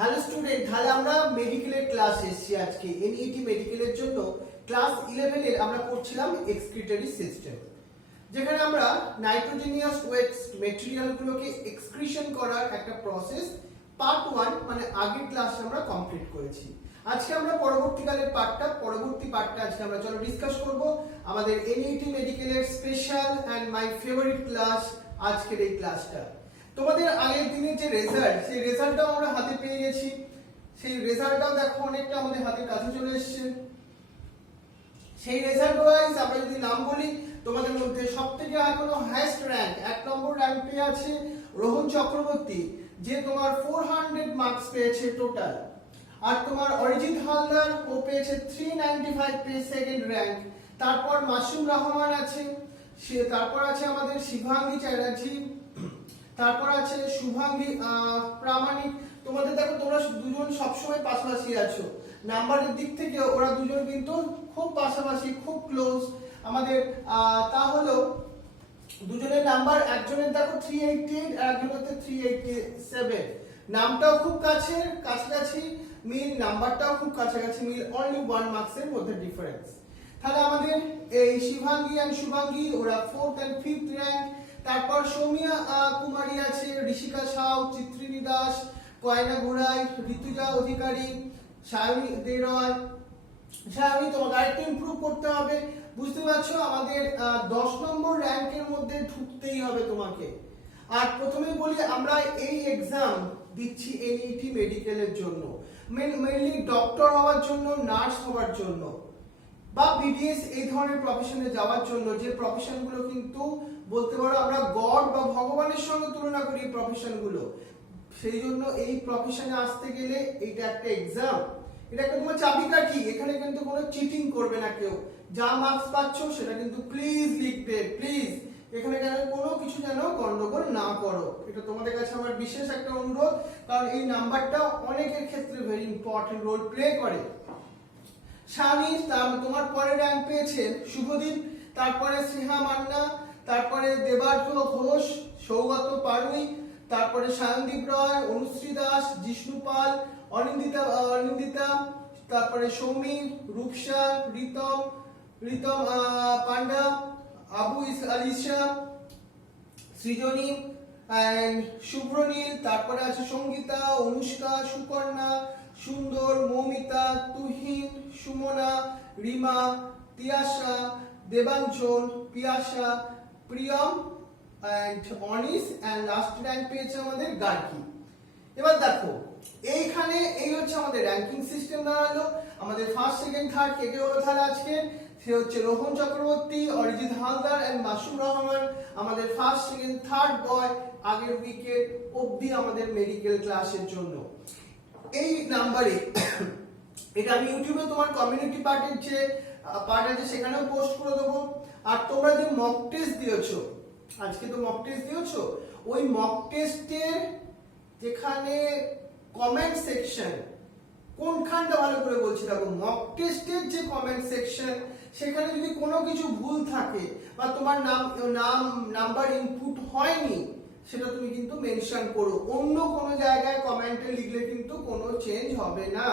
Hello student, তাহলে আমরা মেডিকেলের ক্লাস এসেছি আজকে। এনইটি মেডিকেলের জন্য ক্লাস 11 এর আমরা পড়ছিলাম এক্সক্রিটরি সিস্টেম, যেখানে আমরা নাইট্রোজেনিয়াস ওয়েস্ট ম্যাটেরিয়ালগুলোকে এক্সক্রিশন করার একটা প্রসেস পার্ট 1 মানে আগের ক্লাস আমরা কমপ্লিট করেছি। আজকে আমরা পরবর্তী পার্টটা আজকে আমরা চলো ডিসকাস করব। আমাদের এনইটি মেডিকেলের special and my favourite class আজকের এই ক্লাসটা। তোমাদের আগের দিনের যে রেজাল্ট, সেই রেজাল্টটাও আমরা হাতে পেয়ে গেছি। সেই রেজাল্টটাও দেখো অনেকটা আমাদের হাতের কাছে চলে এসেছে। সেই রেজাল্ট ওয়াইজ আমরা যদি নাম বলি, তোমাদের মধ্যে সবথেকে এখনো হাইয়েস্ট র্যাঙ্ক 1 নম্বর র্যাঙ্ক পেয়ে আছে রোহন চক্রবর্তী, যে তোমার 400 মার্কস পেয়েছে টোটাল। আর তোমার অরিজিৎ হালদার, ও পেয়েছে 395 পেয়ে সেকেন্ড র্যাঙ্ক। তারপর মাসুম রহমান আছে, তারপর আছে আমাদের শিভাঙ্গী চ্যাটার্জি, তারপর আছে শুভাঙ্গী প্রামাণিক। তোমাদের দেখো তোমরা দুজন সবসময় পাশাপাশি আছো, নাম্বারের দিক থেকে ওরা দুজন কিন্তু খুব পাশাপাশি, খুব ক্লোজ আমাদের। তা হলো দুজনের নাম্বার, একজনের দেখো 388 আর একজনের 387। নামটাও খুব কাছাকাছি মিল, নাম্বারটাও খুব কাছাকাছি মিল, অনলি 1 মার্কসের মধ্যে ডিফারেন্স। তাহলে আমাদের এই শিভাঙ্গী আর শুভাঙ্গী ওরা 4th এন্ড 5th র্যাঙ্ক। তারপর সৌমিয়া কুমারী আছে, ঋষিকা সাউ, চিত্রিনী দাস, কয়না ঘোড়াই, ঋতুজা অধিকারী, সায়নী দেরয়। সায়নী, তোমাকে আরেকটু ইমপ্রুভ করতে হবে, বুঝতে পারছো? আমাদের 10 নম্বর র্যাঙ্কের মধ্যে ঢুকতেই হবে তোমাকে। আর প্রথমেই বলি, আমরা এই এক্সাম দিচ্ছি এনইটি মেডিকেলের জন্য, মেইনলি ডক্টর হওয়ার জন্য, নার্স হওয়ার জন্য, বা বিডিএস এই ধরনের প্রফেশনে যাওয়ার জন্য, যে প্রফেশনগুলো কিন্তু বলতে পারো আমরা গড বা ভগবানের সঙ্গে তুলনা করি এই প্রফেশনগুলো। সেই জন্য এই প্রফেশনে আসতে গেলে এটা একটা এক্সাম, এটা একটা তোমার চাবিকাঠি। এখানে কিন্তু কোনো চিটিং করবে না কেউ। যা মার্কস পাচ্ছ সেটা কিন্তু প্লিজ লিখবে, প্লিজ। এখানে যেন কোনো কিছু যেন গন্ডগোল না করো, এটা তোমাদের কাছে আমার বিশেষ একটা অনুরোধ, কারণ এই নাম্বারটা অনেকের ক্ষেত্রে ভেরি ইম্পর্টেন্ট রোল প্লে করে। শানি, তোমার পরে র্যাঙ্ক পেয়েছে শুভদীপ, তারপরে স্নেহা মান্না, তারপরে দেবার্ঘ ঘোষ, সৌগত পারুই, তারপরে সায়নদীপ রয়, অনুশ্রী দাস, জিষ্ণু পাল, অনিন্দিতা, তারপরে সৌমি, রূপসা, রিতম পান্ডা, আবু আলিশা, সৃজনী এন্ড শুভ্রনীল, তারপরে আছে Sangita, Anushka, Sukarna, Sundar, Moumita, Tuhin, Sumana, Rima, Tiyasha, Debanchal, Piyasa, Priyam and Anis, and last rank পেয়েছে আমাদের গার্কি। এবার দেখো এইখানে এই হচ্ছে আমাদের র্যাঙ্কিং সিস্টেম দাঁড়ালো। আমাদের ফার্স্ট, সেকেন্ড, থার্ড কে হলো তাহলে আজকে? সে হচ্ছে রোহন চক্রবর্তী, অরিজিৎ হালদার এন্ড মাসুম রহমান। আমাদের ফার্স্ট, সেকেন্ড, থার্ড বয় আগের উইকেট অবধি আমাদের মেডিকেল ক্লাসের জন্য। এই নাম্বারে এটা আমি ইউটিউবে তোমার কমিউনিটি পার্টের যে পার্ট আছে সেখানেও পোস্ট করে দেবো। আর তোমরা যে মক টেস্ট দিয়েছো, আজকে তো মক টেস্ট দিয়েছো, ওই মক টেস্টের যেখানে কমেন্ট সেকশন, কোনখানটা ভালো করে বলছি দেখো, মক টেস্টের যে কমেন্ট সেকশন, সেখানে যদি কোনো কিছু ভুল থাকে বা তোমার নাম্বার ইনপুট হয়নি, সেটা তুমি কিন্তু মেনশন করো। অন্য কোনো জায়গায় কমেন্টে লিখলে কিন্তু কোনো চেঞ্জ হবে না,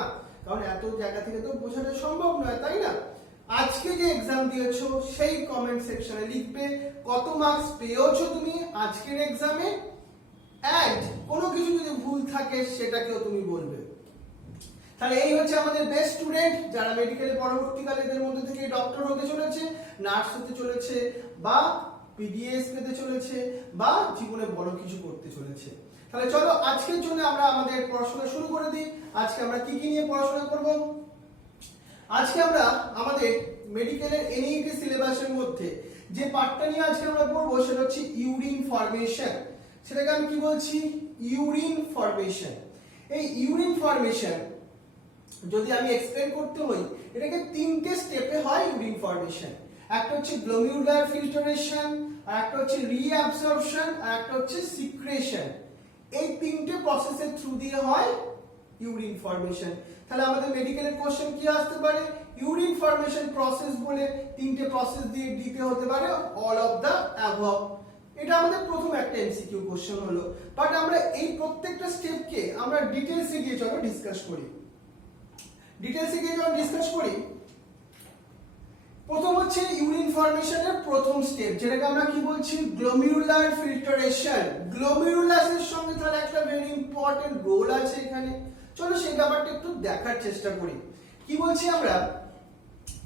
কারণ এত জায়গা থেকে তো বোঝানো সম্ভব নয়, তাই না? আজকে যে এক্সাম দিয়েছো সেই কমেন্ট সেকশনে লিখবে কত মার্কস পেয়েছো তুমি আজকের এক্সামে, এন্ড কোনো কিছু যদি ভুল থাকে সেটাকেও তুমি বলবে। তাহলে এই হচ্ছে আমাদের বেস্ট স্টুডেন্ট, যারা মেডিকেলে পরবর্তীকালে এদের মধ্যে থেকে ডক্টর হতে চলেছে, নার্স হতে চলেছে, বা পিডিএস পেতে চলেছে, বা জীবনে বড় কিছু করতে চলেছে। তাহলে চলো আজকের জন্য আমরা আমাদের পড়াশোনা শুরু করে দিই। আজকে আমরা কি নিয়ে পড়াশোনা করব? আজকে আমরা আমাদের মেডিকেলের এনইটি সিলেবাসের মধ্যে যে পার্টটা নিয়ে আজকে আমরা পড়বো সেটা হচ্ছে ইউরিন ফর্মেশন। সেটাকে আমি কি বলছি? Urine formation. এই ইউরিন ফর্মেশন যদি আমি এক্সপ্লেন করতে হই, এটাকে 3টে স্টেপে হয় ইউরিন ফর্মেশন। একটা হচ্ছে গ্লোমিউলার ফিল্টারেশন, আর একটা হচ্ছে রিঅ্যাবসর্পশন, আর একটা হচ্ছে সিক্রেশন। এই 3টে প্রসেসের থ্রু দিয়ে হয় ইউরিন ফর্মেশন। তাহলে আমাদের মেডিকেলের কোশ্চেন কি আসতে পারে? ইউরিন ফর্মেশন প্রসেস বলে 3টে প্রসেস দিয়ে দিতে হতে পারে অল অফ দা অ্যাবভ। এটা আমাদের প্রথম একটা এমসিকিউ কোশ্চেন হলো, বাট আমরা এই প্রত্যেকটা স্টেপকে আমরা ডিটেইলসে গিয়ে চলো ডিসকাস করি। ডিটেইলসে গিয়ে যখন ডিসকাস করি, প্রথম হচ্ছে ইউরিন ফর্মেশনের প্রথম স্টেপ, যেটাকে আমরা কি বলছি গ্লোমেরুলার ফিল্টারেশন। গ্লোমেরুলাসের সঙ্গে তাহলে একটা ভেরি ইম্পর্টেন্ট রোল আছে এখানে। চলো সেই ব্যাপারটা একটু দেখার চেষ্টা করি। কি বলছি আমরা,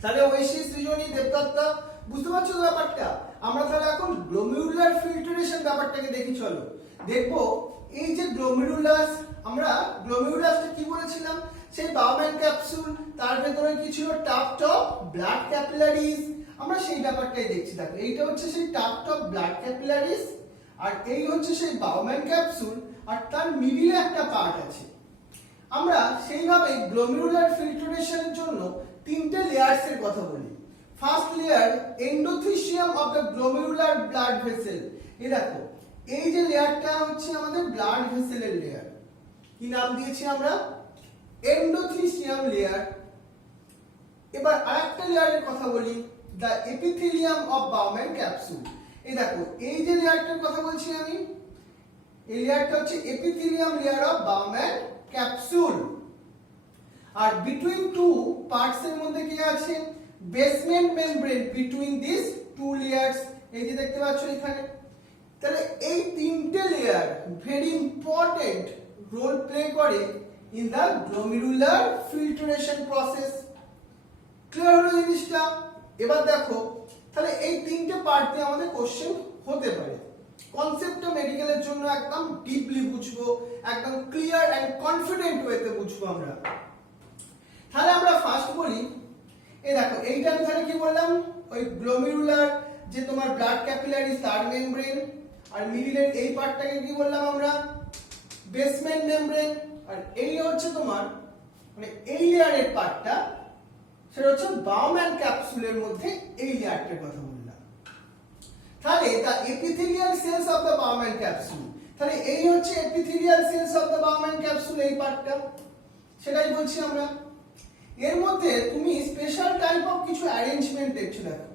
তাহলে ঐশী, সৃজনী, দেবদত্তা, বুঝতে পারছো তো ব্যাপারটা? আমরা তাহলে এখন গ্লোমেরুলার ফিল্টারেশন ব্যাপারটাকে দেখি। চলো দেখবো এই যে গ্লোমেরুলাস, আমরা গ্লোমেরুলাসটা কি বলেছিলাম, সেই বাউম্যান ক্যাপসুল, তার ভেতরে কি ছিল টাফট অফ ব্লাড ক্যাপিলারিজ। আমরা সেই ব্যাপারটাই দেখছি। দেখো এইটা হচ্ছে সেই টাফট অফ ব্লাড ক্যাপিলারিজ, আর এই হচ্ছে সেই বাউম্যান ক্যাপসুল, আর তার মিডিলে একটা পার্ট আছে। আমরা সেইভাবে গ্লোমেরুলার ফিল্টারেশনের জন্য তিনটে লেয়ার্স এর কথা বলি। First layer endothelium of the glomerular blood vessel. এই দেখো এই যে লেয়ারটা হচ্ছে আমাদের ব্লাড ভেসেলের লেয়ার, কি নাম দিয়েছি আমরা, এন্ডোথিসিয়াম লেয়ার। এবার আরেকটা লেয়ারের কথা বলি, the epithelium of Bowman capsule. এই দেখো এই যে লেয়ারটার কথা বলছি আমি, এই লেয়ারটা হচ্ছে epithelium layer of Bowman capsule. আর বিটুইন টু পার্টস এর মধ্যে কি আছে, basement membrane between this two layers. এই যে দেখতে পাচ্ছ এখানে। তাহলে এই তিনটে layer very important role play করে in the glomerular filtration process। Clear হলো জিনিসটা? এবার দেখো তাহলে এই তিনটে পার্ট দিয়ে আমাদের কোশ্চেন হতে পারে। কনসেপ্টটা মেডিকেলের জন্য একদম ডিপলি বুঝবো, একদম ক্লিয়ার এন্ড কনফিডেন্ট ওয়েতে বুঝবো আমরা। তাহলে আমরা ফার্স্ট বলি, এই দেখো এইটা আমি তাহলে কি বললাম, ওই গ্লোমেরুলার যে তোমার ব্লাড ক্যাপিলারিজ তার মেমব্রেন, আর মিডিলের এই পার্টটাকে কি বললাম আমরা, বেসমেন্ট মেমব্রেন। আর এই হচ্ছে তোমার মানে এই লেয়ারের পার্টটা, সেটা হচ্ছে বাউম্যান ক্যাপসুলের মধ্যে এই লেয়ারটার কথা বললাম। তাহলে the epithelial cells of the Bowman capsule, তাহলে এই হচ্ছে epithelial cells of the Bowman capsule, এই পার্টটা, সেটাই বলছি আমরা। এর মধ্যে তুমি স্পেশাল টাইপ অফ কিছু অ্যারেঞ্জমেন্ট দেখছো। দেখো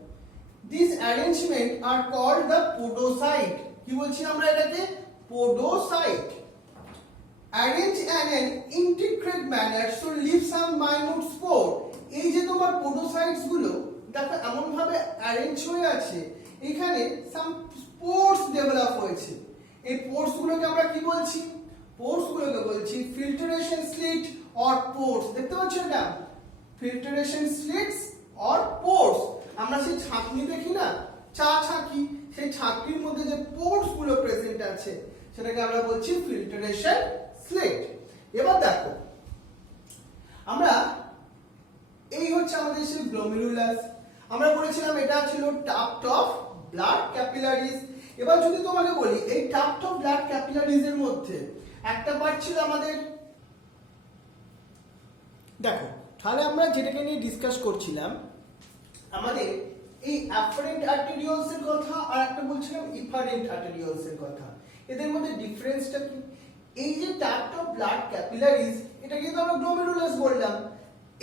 this arrangement are called the podocyte. কি বলছি আমরা এটাকে, পোডোসাইট। Arrange in an intricate manner so leave some minute spore। এই যে তোমার পোডোসাইটস গুলো দেখো এমন ভাবে অ্যারেঞ্জ হয়ে আছে, এখানে সাম স্পোর্স ডেভেলপ হয়েছে। এই পোর্স গুলোকে আমরা কি বলছি, পোর্স গুলোকে বলছি ফিল্টারেশন স্লিট অর পোর্স। দেখতে পাচ্ছ এটা, ফিল্টারেশন স্লিটস অর পোর্স। আমরা সেই ছাঁকনি দেখি না, চা ছাঁকি, সেই ছাঁকনির মধ্যে যে পোর্স গুলো প্রেজেন্ট আছে সেটাকে আমরা বলছি ফিল্টারেশন স্লিট। এবার দেখো আমরা এই হচ্ছে আমাদের সেই গ্লোমেরুলাস, আমরা বলেছিলাম এটা ছিল টাফট অফ ব্লাড ক্যাপিলারিজ। এবার যদি তোমাকে বলি এই টাফট অফ ব্লাড ক্যাপিলারিজ এর মধ্যে একটা পার্ট ছিল আমাদের, দেখো তাহলে আমরা যেটাকে নিয়ে ডিসকাস করছিলাম, আমাদের এই অ্যাফারেন্ট আর্টেরিওলস এর কথা আর একটা বলছিলাম ইফারেন্ট আর্টেরিওলস এর কথা। এদের মধ্যে ডিফারেন্সটা কি, এই যে টাফট অফ ব্লাড ক্যাপিলারিজ এটা কিন্তু আমরা গ্লোমেরুলাস বললাম।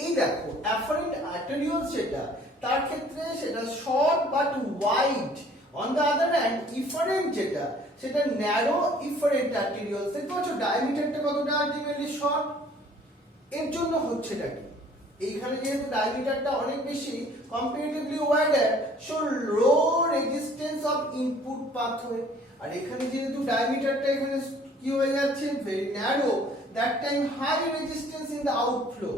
এই দেখো অ্যাফারেন্ট আর্টেরিওলস যেটা, তার ক্ষেত্রে সেটা short but wide. On the other hand efferent যেটা, সেটা ন্যারো ইফারেন্ট আর্টেরিওলস। দেখতে পাচ্ছ ডায়ামিটারটা কতটা আলটিমেটলি শর্ট। এর জন্য হচ্ছেটা কি, এইখানে যেহেতু ডায়ামিটারটা অনেক বেশি comparatively wider, so low resistance of input pathway. আর এখানে যেহেতু ডায়ামিটারটা এখানে কি হয়ে যাচ্ছে, very narrow, that time high resistance in the outflow.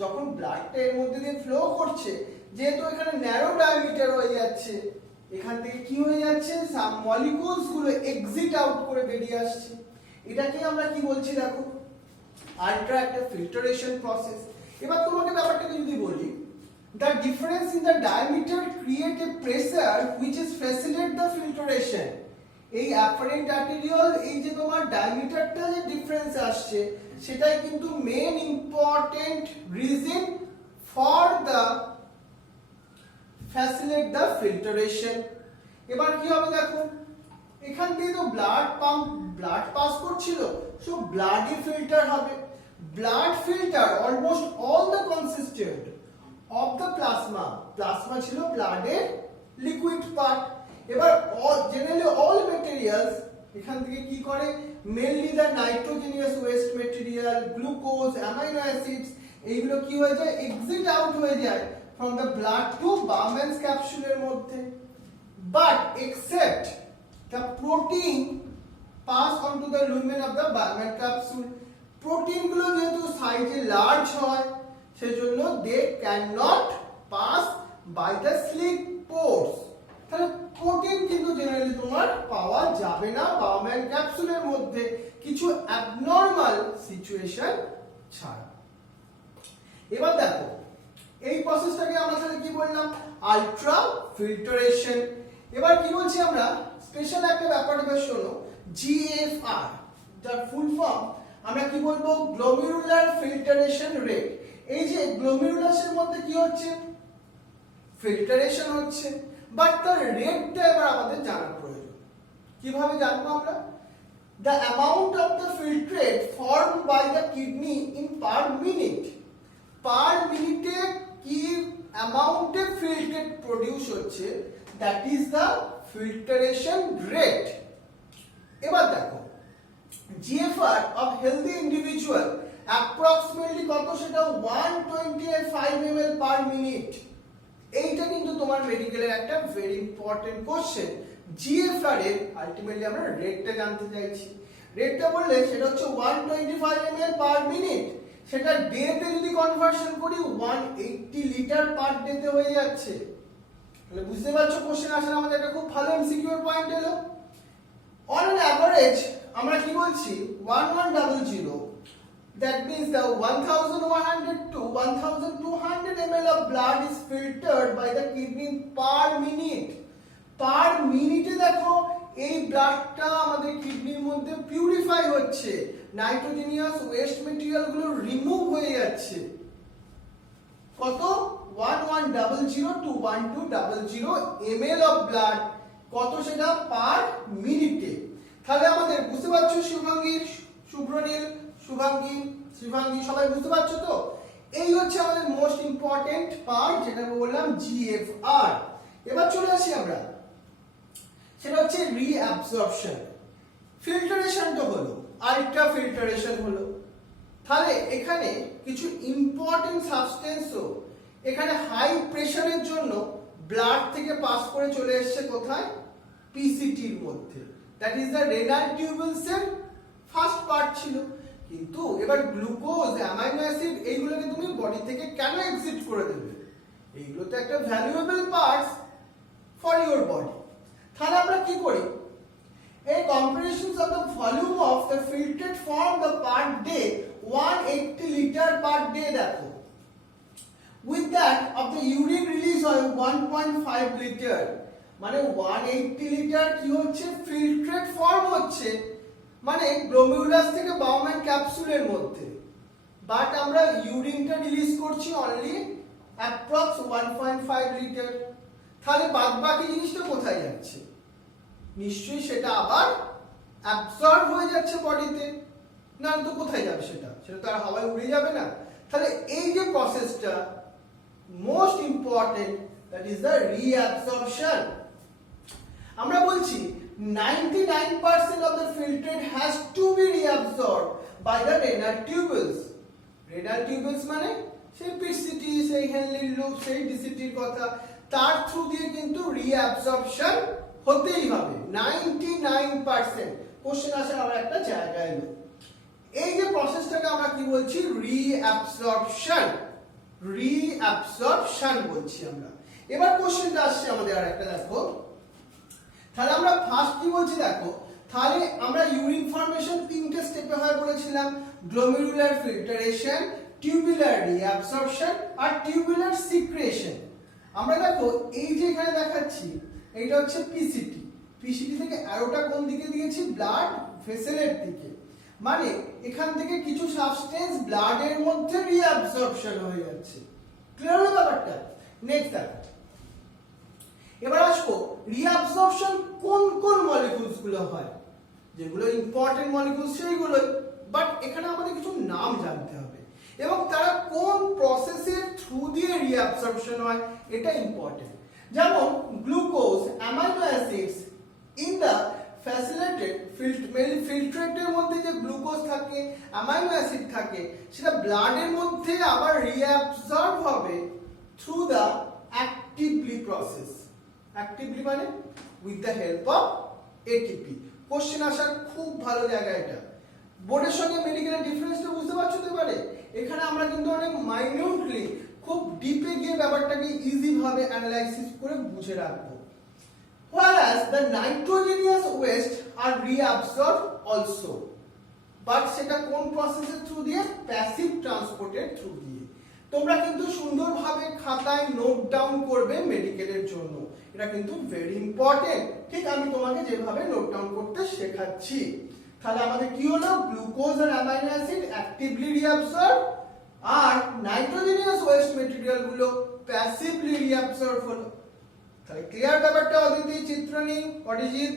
যখন ব্লাডটা এর মধ্যে দিয়ে ফ্লো করছে, যেহেতু এখানে ন্যারো ডায়ামিটার হয়ে যাচ্ছে, এখান থেকে কি হয়ে যাচ্ছে, সাম মলিকিউলস গুলো এক্সিট আউট করে বেরিয়ে আসছে। এটাকে আমরা কি বলছি দেখো, আল্ট্রা একটা ফিল্টারেশন প্রসেস। এবার তোমাকে ব্যাপারটা যদি বলি, the difference in the diameter create a pressure which is facilitate the filtration। এই অ্যাফারেন্ট আর্টেরিওল এই যে তোমার ডায়ামিটারটা যে ডিফারেন্স আসছে, সেটাই কিন্তু main important reason for the facilitate the filtration. এবার কি হবে দেখো, এখান দিয়ে তো ব্লাড পাস করছিল, সো ব্লাডই ফিল্টার হবে। Blood filter almost all the consistent of the plasma. Plasma ছিল ব্লাডের লিকুইড পার্ট। এবার জেনারেলি অল ম্যাটেরিয়ালস এখান থেকে কি করে, mainly the nitrogenous waste material, glucose, amino acids, এইগুলো কি হয়ে যায়, এক্সিট আউট হয়ে যায় from the blood to Bowman's ক্যাপসুলের মধ্যে। But except the protein pass on to the lumen of the Bowman capsule. Protein গুলো যেহেতু সাইজে লার্জ হয় সেজন্য they cannot pass by the slit pores. তাহলে প্রোটিন কিন্তু জেনারেলি তোমার পাওয়া যাবে না বার্ম্যান ক্যাপসুলের মধ্যে, কিছু অ্যাবনর্মাল সিচুয়েশন ছাড়া। এবার দেখো এই প্রসেসটাকে আমরা তাহলে কি বললাম, আলট্রা ফিল্টারেশন। এবার কি বলছি আমরা, স্পেশাল একটা ব্যাপার এবার শোনো, GFR যার ফুল ফর্ম আমরা কি বলবো, গ্লোমেরুলার ফিল্টারেশন রেট। এই যে গ্লোমেরুলাসের মধ্যে কি হচ্ছে, ফিল্টারেশন হচ্ছে, বাট তার রেটটা এবার আমাদের জানা প্রয়োজন। কিভাবে জানবো আমরা, the amount of the filtrate formed by the kidney in per minute, per minute কি অ্যামাউন্টে ফিল্ট্রেট প্রডিউস হচ্ছে, that is the filtration rate. এবার দেখো GFR of healthy individual approximately কত, সেটা 125 ml per minute। এইটা কিন্তু তোমার মেডিকেলের একটা ভেরি ইম্পর্টেন্ট কোশ্চেন। GFR এর আলটিমেটলি আমরা রেটটা জানতে চাইছি। রেটটা বললে সেটা হচ্ছে 125 ml per minute, সেটা ডেতে যদি কনভার্সন করি 180 লিটার পার ডেতে হয়ে যাচ্ছে। তাহলে বুঝতে পারছো কোশ্চেন আসলে আমাদের একটা খুব ভালো এমসিকিউ এর পয়েন্ট এলো। অন অ্যান অ্যাভারেজ আমরা কি বলছি, 1100, that means the 1100 to 1200 ml of blood is filtered by the kidney per minute। পার মিনিটে দেখো এই ব্লাডটা আমাদের কিডনির মধ্যে পিউরিফাই হচ্ছে, নাইট্রোজেনিয়াস ওয়েস্ট ম্যাটেরিয়াল গুলো রিমুভ হয়ে যাচ্ছে। কত, 1100 to 1200 ml of blood, কত সেটা পার মিনিটে। তাহলে আমাদের বুঝতে পারছো শুভাঙ্গী, শুভ্রনীল, শুভাঙ্গী, শিবাঙ্গী সবাই বুঝতে পারছো তো? এই হচ্ছে আমাদের মোস্ট ইম্পর্টেন্ট পার্ট, যেটা বললাম GFR। এবার চলে আসি আমরা, সেটা হচ্ছে রিঅ্যাবজর্পশন। ফিল্টারেশনটা হলো, আলট্রা ফিল্টারেশন হলো। তাহলে এখানে কিছু ইম্পর্টেন্ট সাবস্টেন্সও এখানে হাই প্রেসারের জন্য ব্লাড থেকে পাস করে চলে এসেছে কোথায়, পিসিটির মধ্যে, that is the renal tubules এর ফার্স্ট পার্ট ছিল। কিন্তু এবার গ্লুকোজ, অ্যামাইনো অ্যাসিড এইগুলোকে তুমি বডি থেকে কেন এক্সিট করে দেবে, এইগুলো তো একটা valuable parts for your body. তাহলে আমরা কি করি, এই comparisons of the volume of the filtrate form the per day 180 litre per day দেখো, with that of the urine release হয় 1.5 লিটার, মানে 180 লিটার কি হচ্ছে, ফিল্ট্রেট ফর্ম হচ্ছে, মানে গ্লোমেরুলাস থেকে বার্ম্যান ক্যাপসুলের মধ্যে। বাট আমরা ইউরিনটা রিলিজ করছি অনলি অ্যাপ্রক্স 1.5 লিটার। তাহলে বাদবাকি জিনিসটা কোথায় যাচ্ছে, নিশ্চয়ই সেটা আবার অ্যাবসর্ব হয়ে যাচ্ছে বডিতে, না তো কোথায় যাবে সেটা, সেটা তো আর হাওয়ায় উড়ে যাবে না। তাহলে এই যে প্রসেসটা most important, that is the reabsorption. আমরা বলছি 99% of the filtrate has to be reabsorbed by the renal tubules। renal tubules মানে সেই পিসিটি, সেই হেনলি লুপ, সেই ডিসিটির কথা, তার থ্রু দিয়ে কিন্তু রিঅ্যাবসর্পশন হতেই হবে 99%। কোশ্চেন আসে আমরা একটা জায়গায় এলো, এই যে প্রসেসটাকে আমরা কি বলছি, রিঅ্যাবসর্পশন। রিঅ্যাবসর্পশন বলছি আমরা। এবার কোশ্চেনটা আসছে আমাদের আরেকটা, দেখো তাহলে আমরা ফার্স্ট কি বলছি, দেখো তাহলে আমরা ইউরিন ফর্মেশন তিনটে স্টেপে হয় বলেছিলাম, গ্লোমেরুলার ফিল্টারেশন, টিউবুলার রিঅ্যাবসর্পশন আর টিউবুলার সিক্রেশন। আমরা দেখো এই যে এখানে দেখাচ্ছি, এইটা হচ্ছে পিসিটি, পিসিটি থেকে অ্যারোটা কোন দিকে দিয়েছি, ব্লাড ভেসেলের দিকে, মানে এখান থেকে কিছু সাবস্টেন্স ব্লাডের মধ্যে রিঅ্যাবসর্পশন হয়ে যাচ্ছে। ক্লিয়ার হলো ব্যাপারটা? নেক্সট দেখো, এবার আসবো রিঅ্যাবসর্পশন কোন কোন মলিকিউলস গুলো হয়, যেগুলো ইম্পর্টেন্ট মলিকিউলস সেইগুলোই, বাট এখানে আমাদের কিছু নাম জানতে হবে এবং তারা কোন প্রসেসের থ্রু দিয়ে রিঅ্যাবসর্পশন হয় এটা ইম্পর্টেন্ট। যেমন glucose, amino acids in the facilitated ফিল্ট্রেটের মধ্যে যে গ্লুকোজ থাকে, অ্যামাইনো অ্যাসিড থাকে, সেটা ব্লাডের মধ্যে আবার রিঅ্যাবসর্ব হবে through the actively process. Actively মানে with the help of ATP. Question আসার খুব ভালো জায়গা এটা। বোর্ডের সঙ্গে মেডিকেলের ডিফারেন্সটা বুঝতে পারছো তো এবারে? এখানে আমরা কিন্তু অনেক মাইনিউটলি খুব ডিপে গিয়ে ব্যাপারটাকে ইজি ভাবে অ্যানালাইসিস করে বুঝে রাখবো। Whereas the nitrogenous waste are reabsorbed also, but সেটা কোন প্রসেসের থ্রু দিয়ে? প্যাসিভ ট্রান্সপোর্টের থ্রু দিয়ে। তোমরা কিন্তু সুন্দরভাবে খাতায় নোট ডাউন করবে মেডিকেলের জন্য, এটা কিন্তু ভেরি ইম্পর্টেন্ট। ঠিক আমি তোমাকে যেভাবে নোট ডাউন করতে শেখাচ্ছি। তাহলে আমাদের কি হলো? গ্লুকোজ আর অ্যামাইনো অ্যাসিড অ্যাক্টিভলি রিঅ্যাবসর্ব, আর নাইট্রোজেনাস ওয়েস্ট মেটেরিয়াল গুলো প্যাসিভলি রিঅ্যাবসর্ব হলো। তাহলে ক্লিয়ার ব্যাপারটা? অদিতি, চিত্রনী, অরিজিৎ,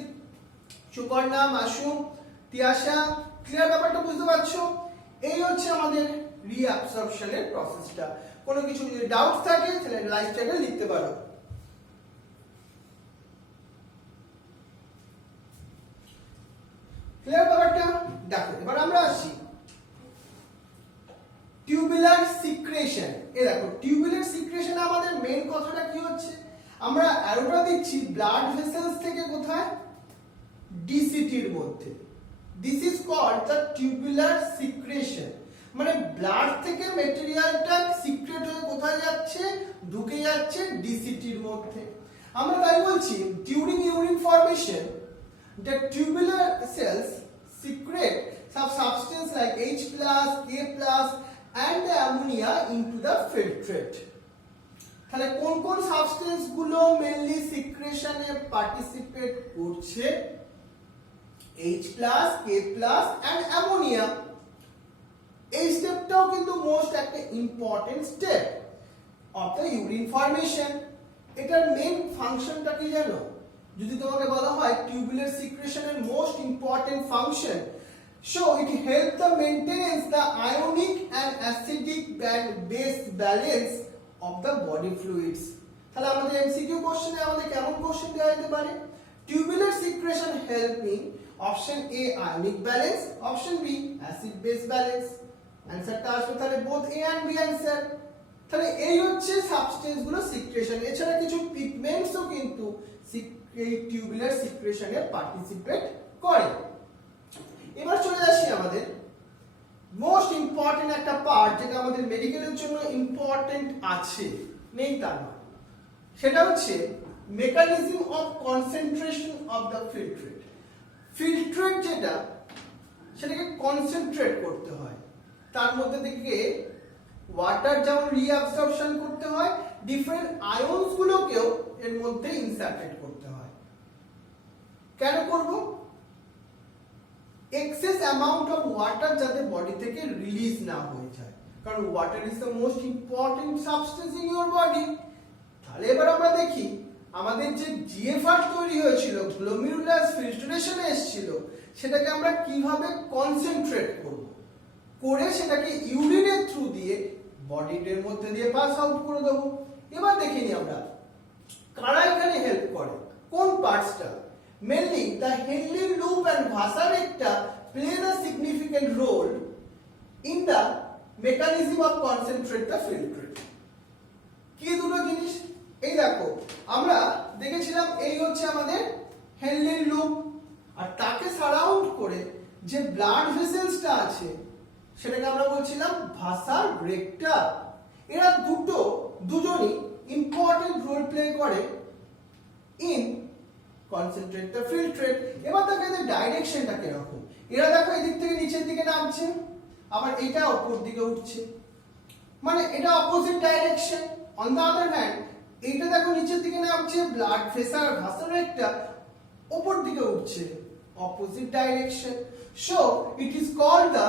সুকর্ণা, মাসুম, তিয়াশা, ক্লিয়ার ব্যাপারটা বুঝতে পারছো? এই হচ্ছে আমাদের রিঅ্যাবসর্পশনের প্রসেসটা। কোনো কিছু যদি ডাউট থাকে তাহলে লাইভ চ্যাটে লিখতে পারো। ক্লিয়ার ব্যাপারটা? দেখো এবার আমরা আসি টিউবুলার সিক্রেশন। এই দেখো টিউবুলার সিক্রেশনে আমাদের মেইন কথাটা কি হচ্ছে? আমরা অ্যারোটা দিচ্ছি ব্লাড ভেসেলস থেকে কোথায়? ডিসিটির মধ্যে। This is called the tubular secretion. মানে ব্লাড থেকে মেটেরিয়ালটা সিক্রেট হয়ে কোথায় যাচ্ছে? ঢুকে যাচ্ছে ডিসিটির মধ্যে। আমরা তাই বলছি during urine formation the tubular cells secrete some substance like H+, K+, and the ammonia into the filtrate. তাহলে কোন কোন সাবস্টেন্স গুলো মেইনলি সিক্রেশনে পার্টিসিপেট করছে? H+, K+ and ammonia। এই স্টেপটাও কিন্তু মোস্ট একটা important step of the urine formation. এটার main ফাংশনটা কি জানো? যদি তোমাকে বলা হয় টিউবুলার সিক্রেশনের most important function, so it help the maintenance the ionic and acidic base balance of the body fluids. তাহলে আমাদের এমসিকিউ কোশ্চেনে আমাদের কেমন কোশ্চেন দেওয়া যেতে পারে? Tubular secretion helping option A ionic balance, option B acid base balance. অ্যানসারটা আসবে তাহলে both A and B answer. তাহলে এই হচ্ছে সাবস্টেন্স গুলো সিক্রেশন। এছাড়া কিছু পিগমেন্টসও কিন্তু এই টিউবুলার সিক্রেশনে পার্টিসিপেট করে। এবার চলে আসি আমাদের মোস্ট ইম্পর্টেন্ট একটা পার্ট, যেটা আমাদের মেডিকেলের জন্য ইম্পর্টেন্ট আছে, নেই তা নয়। সেটা হচ্ছে mechanism of concentration of the filtrate. Filtrate যেটা, সেটাকে কনসেন্ট্রেট করতে হয়। তার মধ্যে থেকে ওয়াটার যেমন রিঅ্যাবসর্পশন করতে হয়, ডিফারেন্ট আয়নস গুলোকেও এর মধ্যে ইনসার্টেড করতে হয়। কেন করব? এক্সেস অ্যামাউন্ট অফ ওয়াটার যাতে বডি থেকে রিলিজ না হয়ে যায়, কারণ water is the most important substance in your body. তাহলে এবার আমরা দেখি আমাদের যে জিএফআর তৈরি হয়েছিল, গ্লোমেরুলাস ফিল্ট্রেশনে এসেছিল, সেটাকে আমরা কিভাবে কনসেন্ট্রেট করব, করে সেটাকে ইউরিনের থ্রু দিয়ে বডির মধ্যে দিয়ে পাস আউট করে দেবো। এবার দেখিনি আমরা কারা এখানে হেল্প করে, কোন পার্টসটা? Mainly the Henle loop and vasa recta play the significant role in the mechanism of concentrate the filtrate. কি দুটো জিনিস? এই দেখো আমরা দেখেছিলাম এই হচ্ছে আমাদের হেনলি লুপ, আর তাকে সারাউন্ড করে যে ব্লাড ভেসেলসটা আছে সেটাকে আমরা বলছিলাম ভাসা রেক্টা। এরা দুজনই ইম্পর্টেন্ট রোল প্লে করে ইন কনসেন্ট্রেট দ্য ফিল্ট্রেট। এবার দেখো এদের ডাইরেকশনটা কিরকম। এরা দেখো এদিক থেকে নিচের দিকে নামছে, আবার এটা উপর দিকে উঠছে, মানে এটা opposite direction. On the other hand এটা দেখো নিচের দিকে নামছে, ব্লাড ভেসেল ভাসা রেক্টা উপর দিকে উঠছে, opposite direction. So it is called the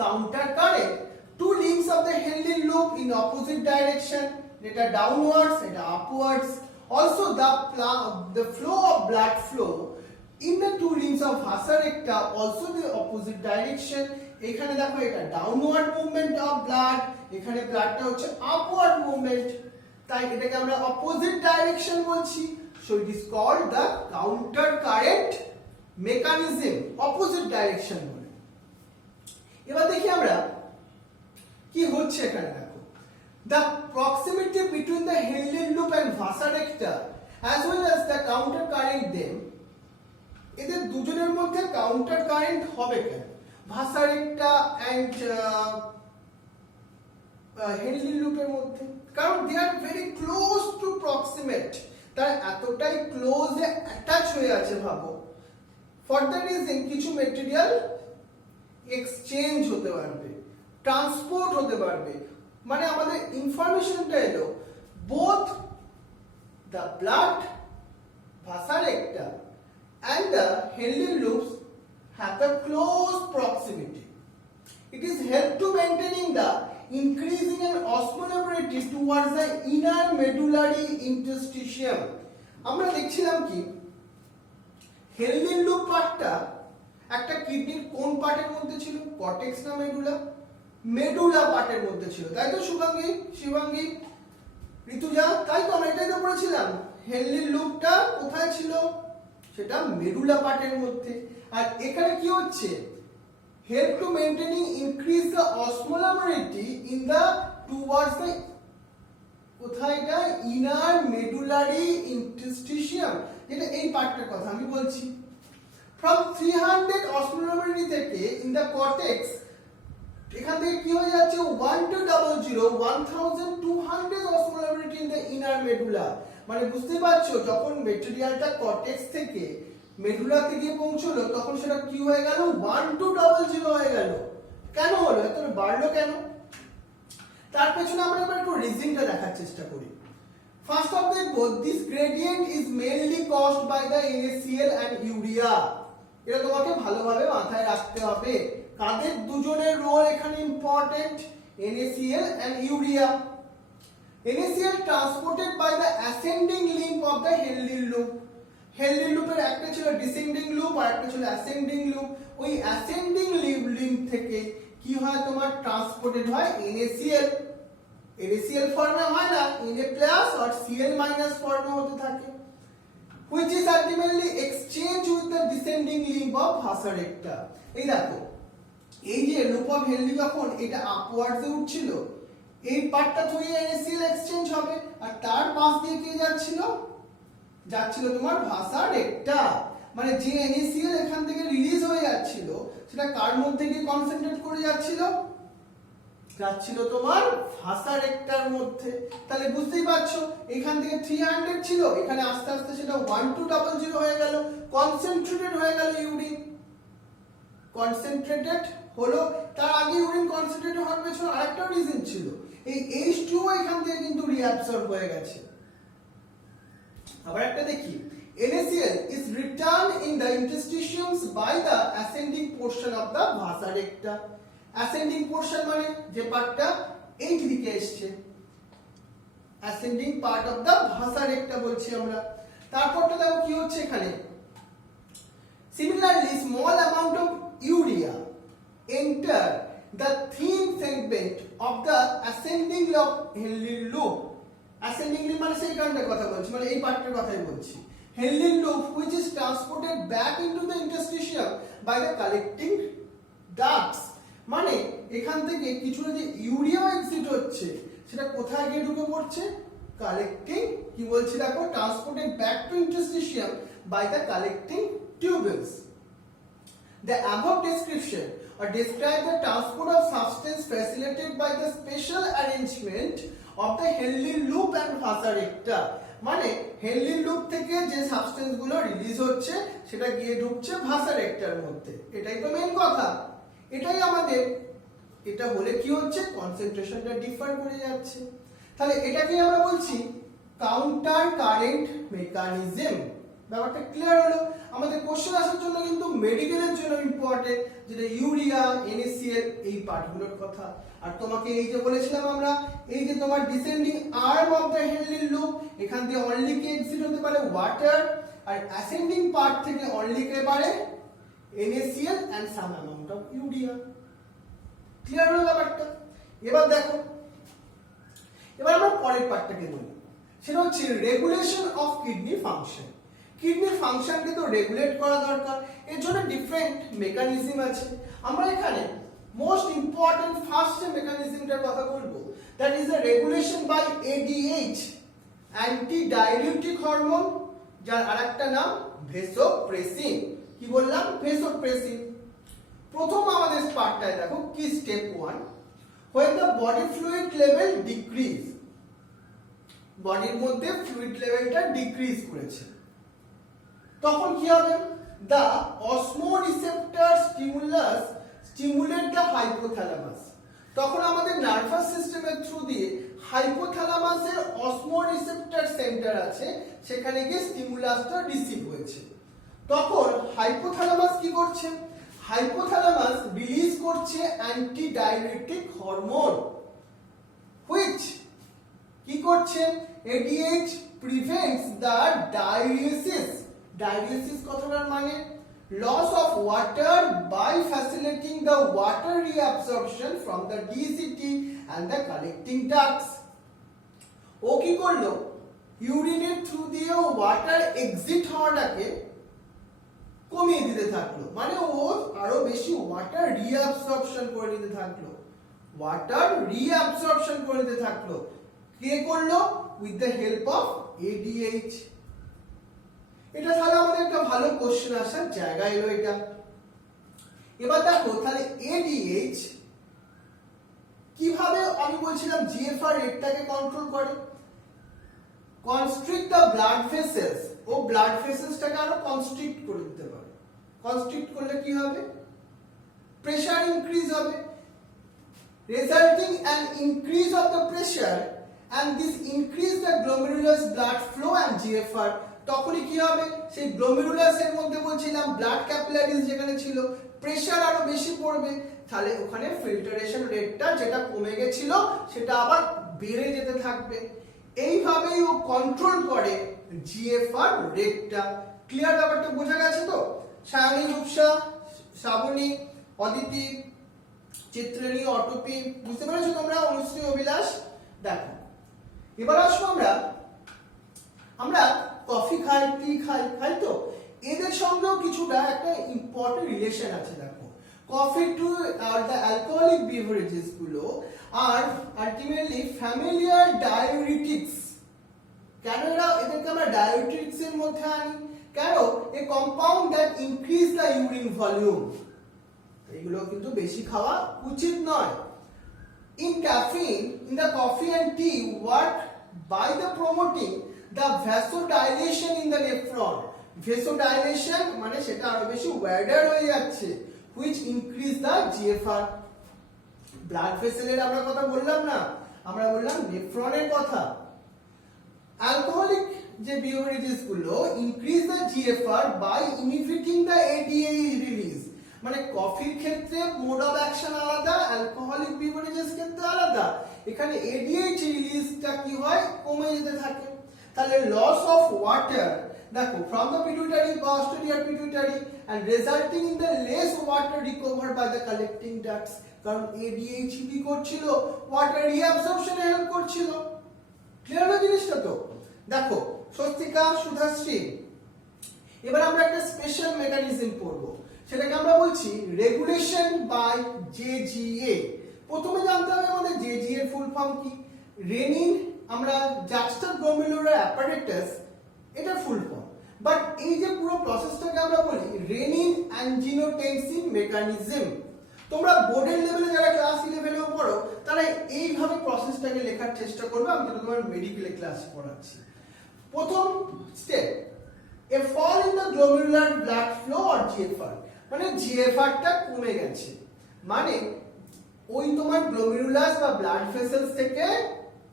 counter current. Two limbs of the Henle loop in opposite direction, এটা downwards, এটা upwards. Also the flow of blood flow in the two limbs of vasa recta also the opposite direction. এখানে দেখো এটা downward movement of blood, এখানে ব্লাডটা হচ্ছে upward movement। তাই এটাকে আমরা অপোজিট ডাইরেকশন বলছি। So it is called the counter current mechanism, opposite direction বলে। এবার দেখি আমরা কি হচ্ছে এখানে। দেখো, the proximity between the Henle loop and vasorector as well as the counter current them, এদের দুজনের মধ্যে কাউন্টার কারেন্ট হবে কেন ভাসারেক্টা এন্ড হেনলি লুপের মধ্যে? কারণ they are very close to proximate, তারা এতটাই ক্লোজে অ্যাটাচ হয়ে আছে। ভাবো, ফর দ্যাট রিজন কিছু মেটেরিয়াল এক্সচেঞ্জ হতে পারবে, ট্রান্সপোর্ট হতে পারবে। মানে আমাদের ইনফরমেশনটা এলো both the blood vasorector and the Henle loops have the close proximity. It is help to maintaining the increasing and osmolarity towards the inner medullary interstitium. আমরা দেখছিলাম কি Henle loop পার্টটা একটা কিডনির কোন পার্টের মধ্যে ছিল? কর্টেক্স না মেডুলা? মেডুলা পার্টের মধ্যে ছিল, তাই তো শুভাঙ্গী, শিবাঙ্গী, ঋতুজা? তাই তো আমরা এটাই তো পড়েছিলাম। হেনলির লুপটা কোথায় ছিল? সেটা মেডুলা পার্টের মধ্যে। আর এখানে কি হচ্ছে? Help to maintaining increase the osmolarity in the towards the, কোথায় এটা? ইনার মেডুলারি ইন্টারস্টিশিয়াম, যেটা এই পার্টটার কথা আমি বলছি। ফ্রম 300 অসমোলারিটি থেকে ইন দ্য কর্টেক্স, এখান থেকে কি হয়ে যাচ্ছে 1200 osmolarity in the inner medulla. মানে বুঝতে পারছো, যখন মেটেরিয়ালটা কর্টেক্স থেকে মেডুলাতে গিয়ে পৌঁছলো তখন সেটা কি হয়ে গেল? 1200 হয়ে গেল। কেন হলো? এত বাড়লো কেন? তার পেছনে আমরা এবার একটু রিজনটা দেখার চেষ্টা করি। ফার্স্ট অফ দেখবো, this gradient is mainly caused by the NaCl and urea. এটা তোমাকে ভালোভাবে মাথায় রাখতে হবে। কাদের দুজনের রোল এখানে important? NaCl and urea. NaCl transported by the ascending limb of the Henle loop. Henle loop এর একটা ছিল descending loop আর একটা ছিল ascending loop। ওই ascending limb থেকে কি হয়? তোমার ট্রান্সপোর্টেড হয় NaCl। NaCl ফর্মে হয় না, Na+ or Cl- ফর্মে হতে থাকে, which is ultimately exchanged with the descending limb of vasorector. এই দেখো, এই যে লুপ অফ হেনলি যখন এটা আপওয়ার্ডসে উঠছিল, এই পার্টটা থেকে NaCl এক্সচেঞ্জ হবে আর তার পাশ দিয়ে কি যাচ্ছিল তোমার ভাসারেক্টা। মানে যে NaCl এখান থেকে রিলিজ হয়ে যাচ্ছিল সেটা কার মধ্যে গিয়ে কনসেন্ট্রেট করে যাচ্ছিল তোমার ভাসারেক্টার মধ্যে। তাহলে বুঝতেই পারছো, এখান থেকে 300 ছিল, এখানে আস্তে আস্তে সেটা 1200 হয়ে গেল, কনসেন্ট্রেটেড হয়ে গেল ইউরিন। কনসেন্ট্রেটেড হলো, তার আগে ইউরিন কনসেন্ট্রেটেড হওয়ার পেছনে আরেকটা রিজন ছিল, এই H2O এখান থেকে কিন্তু রিঅ্যাবসর্ব হয়ে গেছে। আবার একটা দেখি, NaCl is returned in the interstitiums by the ascending portion of the vasorector. ascending portion মানে যে পার্টটা এই দিকে আসছে, ascending part of the vasorector বলছি আমরা। তারপরটা দেখো কি হচ্ছে এখানে, similarly small amount of urea enter the thin segment of the ascending Henle loop. ascending loop মানে সেইখানটার কথা বলছি, মানে এই পার্টটার কথাই বলছি। Henle loop which is transported back into the interstitium by the collecting ducts. মানে এখান থেকে কিছুটা যে ইউরিয়া এক্সিট হচ্ছে সেটা কোথায় গিয়ে ঢুকে পড়ছে? কালেক্টিং, কি বলছি দেখো, transported back to interstitium by the collecting tubules. The above description or describe the transport of substance facilitated by the special arrangement of the Henle loop and vasorector. মানে Henle loop থেকে যে substance গুলো release হচ্ছে সেটা গিয়ে ঢুকছে ভাসারেক্টার মধ্যে। এটাই তো মেইন কথা, এটাই আমাদের, এটা হলে কি হচ্ছে? কনসেন্ট্রেশনটা ডিফার করে যাচ্ছে। তাহলে এটাকে আমরা বলছি কাউন্টার কারেন্ট মেকানিজম। ব্যাপারটা ক্লিয়ার হলো? আমাদের কোশ্চেন আসার জন্য কিন্তু মেডিকেলের জন্য ইম্পর্টেন্ট, যেটা ইউরিয়া, NaCl এই পার্টগুলোর কথা। আর তোমাকে এই যে বলেছিলাম আমরা, এই যে তোমার descending arm of the Henle loop, এখান দিয়ে অনলি কি এক্সিট হতে পারে? ওয়াটার। আর অ্যাসেন্ডিং পার্ট থেকে অনলি কে পারে? NaCl and some amount of urea. Clear হলো ব্যাপারটা? এবার দেখো, এবার আমরা পরের পার্টটাকে বলি। সেটা হচ্ছে রেগুলেশন অফ কিডনি ফাংশন। কিডনির ফাংশনকে তো রেগুলেট করা দরকার, এর জন্য ডিফারেন্ট মেকানিজম আছে। আমরা এখানে মোস্ট ইম্পর্টেন্ট ফার্স্ট মেকানিজমটার কথা বলবো, that is the regulation by ADH, anti diuretic hormone, যার আরেকটা নাম ভেসোপ্রেসিন। কি বললাম? ভেসোপ্রেসিন। প্রথম আমাদের পার্টটায় দেখো কি step 1, when the body fluid level decrease, বডির মধ্যে ফ্লুইড লেভেলটা ডিক্রিজ করেছে, তখন কি হবে? the osmoreceptor stimulus stimulate the hypothalamus, তখন আমাদের নার্ভাস সিস্টেমের থ্রু দিয়ে হাইপোথ্যালামাসের অসমোরিসেপ্টর সেন্টার আছে, সেখানে গিয়ে স্টিমুলাসটা রিসিভ হয়েছে। তখন হাইপোথ্যালামাস কি করছে? হাইপোথ্যালামাস রিলিজ করছে অ্যান্টি ডাইউরেটিক হরমোন, which কি করছে? ADH prevents the diuresis, diuresis কথাটার মানে loss of water by facilitating the water reabsorption from the DCT and the collecting ducts. ও কি করলো? ইউরিনের থ্রু দিয়ে ওয়াটার এক্সিট হওয়াটাকে কমিয়ে দিতে থাকলো, মানে ও আরো বেশি ওয়াটার রিঅ্যাবসর্পশন করে নিতে থাকলো, ওয়াটার রিঅ্যাবসর্পশন করে নিতে থাকলো। কে করলো? With the help of ADH. এটা তাহলে আমাদের একটা ভালো কোশ্চেন আসার জায়গা এলো এটা। এবার দেখো তাহলে এডিএইচ কিভাবে, আমি বলছিলাম জিএফআর রেটটাকে কন্ট্রোল করে, কনস্ট্রিক্ট দ্য ব্লাড ভেসেলস, ও ব্লাড ভেসেলসটাকে আরো কনস্ট্রিক্ট করে দিতে পারে। কনস্ট্রিক্ট করলে কি হবে? প্রেসার ইনক্রিজ হবে, resulting an increase of the pressure, and this increase the glomerulus blood flow and GFR. তখনই কি হবে? সেই গ্লোমেরুলাস এর মধ্যে বলছিলাম ব্লাড ক্যাপিলারিজ যেখানে ছিল, প্রেসার আরো বেশি পড়বে, তাহলে ওখানে ফিল্টারেশন রেটটা যেটা কমে গেছিল সেটা আবার বেড়ে যেতে থাকবে। এইভাবেই ও কন্ট্রোল করে জিএফআর রেটটা। ক্লিয়ার? ব্যাপারটা বোঝা গেছে তো? সায়নী, রূপসা, শ্রাবণী, অদিতি, চিত্রাণী, অটপি, বুঝতে পেরেছো তোমরা? অনুশ্রী, অভিলাষ। দেখো এবার আসবো আমরা কফি খাই, টি খাই তো, এদের সঙ্গেও কিছুটা একটা ইম্পর্টেন্ট রিলেশন আছে। দেখো coffee two are the alcoholic beverages গুলো আর আলটিমেটলি ফ্যামিলিয়ার ডায়োরিটিক্স। কেন এদেরকে আমরা ডায়োরিটিক্স এর মধ্যে আনি? কেন? এ compound that increase the urine volume. এগুলো কিন্তু বেশি খাওয়া উচিত নয়। In caffeine, in the coffee and tea work by the promoting the vasodilation in the nephron. Vasodilation মানে সেটা আরো বেশি wider হয়ে যাচ্ছে, which increase the GFR. Blood ভেসেলের আমরা কথা বললাম না, আমরা বললাম নেফ্রনের কথা। অ্যালকোহলিক যে বেভারেজেস গুলো increase the GFR by inhibiting the ADA release, মানে কফির ক্ষেত্রে মোড অফ অ্যাকশন আলাদা, অ্যালকোহলিক বেভারেজেস ক্ষেত্রে আলাদা। এখানে এডিএইচ রিলিজটা কি হয়? কমে যেতে থাকে। তাহলে লস অফ ওয়াটার, দেখো from the pituitary posterior pituitary and resulting in the less water recovered by the collecting ducts, কারণ এডিএইচ কি করছিল? ওয়াটার রিঅ্যাবসর্পশনে হেল্প করছিল। ক্লিয়ার হলো জিনিসটা তো? দেখো স্বস্তিকা, সুধাশ্রী, এবার আমরা একটা স্পেশাল মেকানিজম পড়বো, সেটাকে আমরা বলছি রেগুলেশন বাই জেজিএ। প্রথমে জানতে হবে আমাদের জেজিএ এর ফুল ফর্ম কি। রেনিন, আমরা জাক্সটাগ্লোমেরুলার অ্যাপারেটাস, এটা ফুল ফর্ম। বাট এই যে পুরো প্রসেসটাকে আমরা বলি রেনিন অ্যানজিওটেনসিন মেকানিজম। তোমরা বোর্ডের লেভেলে যারা ক্লাস 11এও পড়ো তারা এইভাবে প্রসেসটাকে লেখার চেষ্টা করবে, আমি যেটা তোমার মেডিকেলে ক্লাস পড়াচ্ছি। প্রথম step, a fall in the glomerular blood flow or GFR, মানে জিএফআর টা কমে গেছে, মানে ওই তোমার গ্লোমেরুলাস বা ব্লাড ভেসেলস থেকে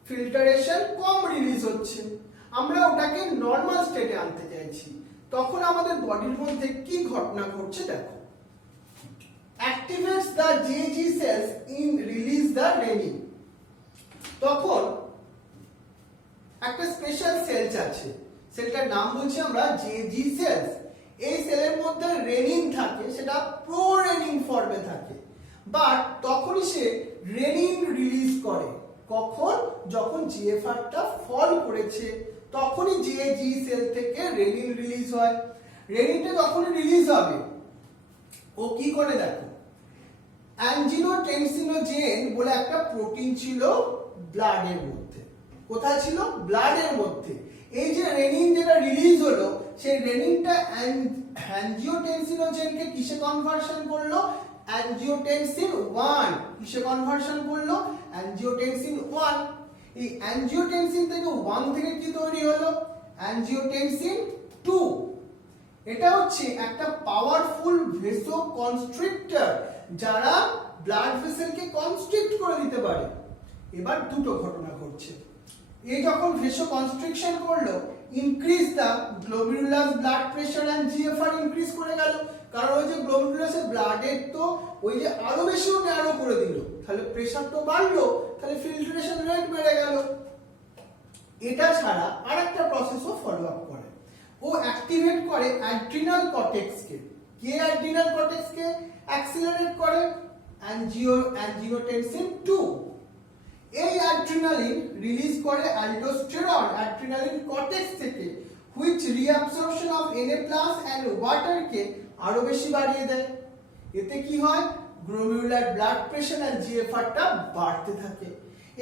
ফিল্টারেশন কম রিলিজ হচ্ছে, আমরা ওটাকে নরমাল স্টেটে আনতে চাইছি। তখন আমাদের বডির মধ্যে কি ঘটনা ঘটছে দেখো। activates the GG cells in release the renin, তখন একটা স্পেশাল সেলস আছে, সেলটার নাম বলছি আমরা জেজি সেলস। এই সেলের মধ্যে রেনিন থাকে, সেটা প্রোরেনিন ফর্মে থাকে, বাট তখনই সে রেনিন রিলিজ করে। কখন? যখন জিএফআর টা ফল করেছে তখনই জি সেল থেকে রেনিন রিলিজ হয়। রেনিনটা যখনই রিলিজ হবে ও কি করে দেখো, অ্যাঞ্জিওটেনসিনোজেন বলে একটা প্রোটিন ছিল ব্লাডের মধ্যে। কোথায় ছিল? ব্লাডের মধ্যে। এই যে রেনিন যেটা রিলিজ হলো, সেই রেনিনটা অ্যাঞ্জিওটেনসিনোজেনকে কিসে কনভার্সন করলো? অ্যাঞ্জিওটেনসিন 1 কিসে কনভার্সন করলো? অ্যাঞ্জিওটেনসিন 1। এই অ্যাঞ্জিওটেনসিন থেকে 1 থেকে কি তৈরি হলো? অ্যাঞ্জিওটেনসিন 2। এটা হচ্ছে একটা পাওয়ারফুল ভেসো কনস্ট্রিক্টর, যারা ব্লাড ভেসেলকে কনস্ট্রিক্ট করে দিতে পারে। এবার দুটো ঘটনা ঘটছে। এই যখন ভেসো কনস্ট্রিকশন করলো, increase the glomerulus blood pressure and GFR increase করে গেল। কারণ ওই যে গ্লোমেরুলাসের ব্লাডের তো ওই যে আরো বেশি ন্যারো করে দিল, তাহলে প্রেশার তো বাড়লো, তাহলে ফিল্ট্রেশন রেট বেড়ে গেল। এটা ছাড়া আরেকটা প্রসেসও ফলো আপ করে, ও অ্যাক্টিভেট করে অ্যাড্রিনাল কর্টেক্সকে। কে অ্যাড্রিনাল কর্টেক্সকে অ্যাক্সিলারেট করে? অ্যাঞ্জিওটেনসিন 2। এই অ্যাড্রিনালিন রিলিজ করে অ্যালডোস্টেরন অ্যাড্রিনালিন কর্টেক্স থেকে, which reabsorption of Na+ and ওয়াটারকে আরো বেশি বাড়িয়ে দেয়। এতে কি হয়? গ্লোমেরুলার ব্লাড প্রেশার আর জিএফআর টা বাড়তে থাকে।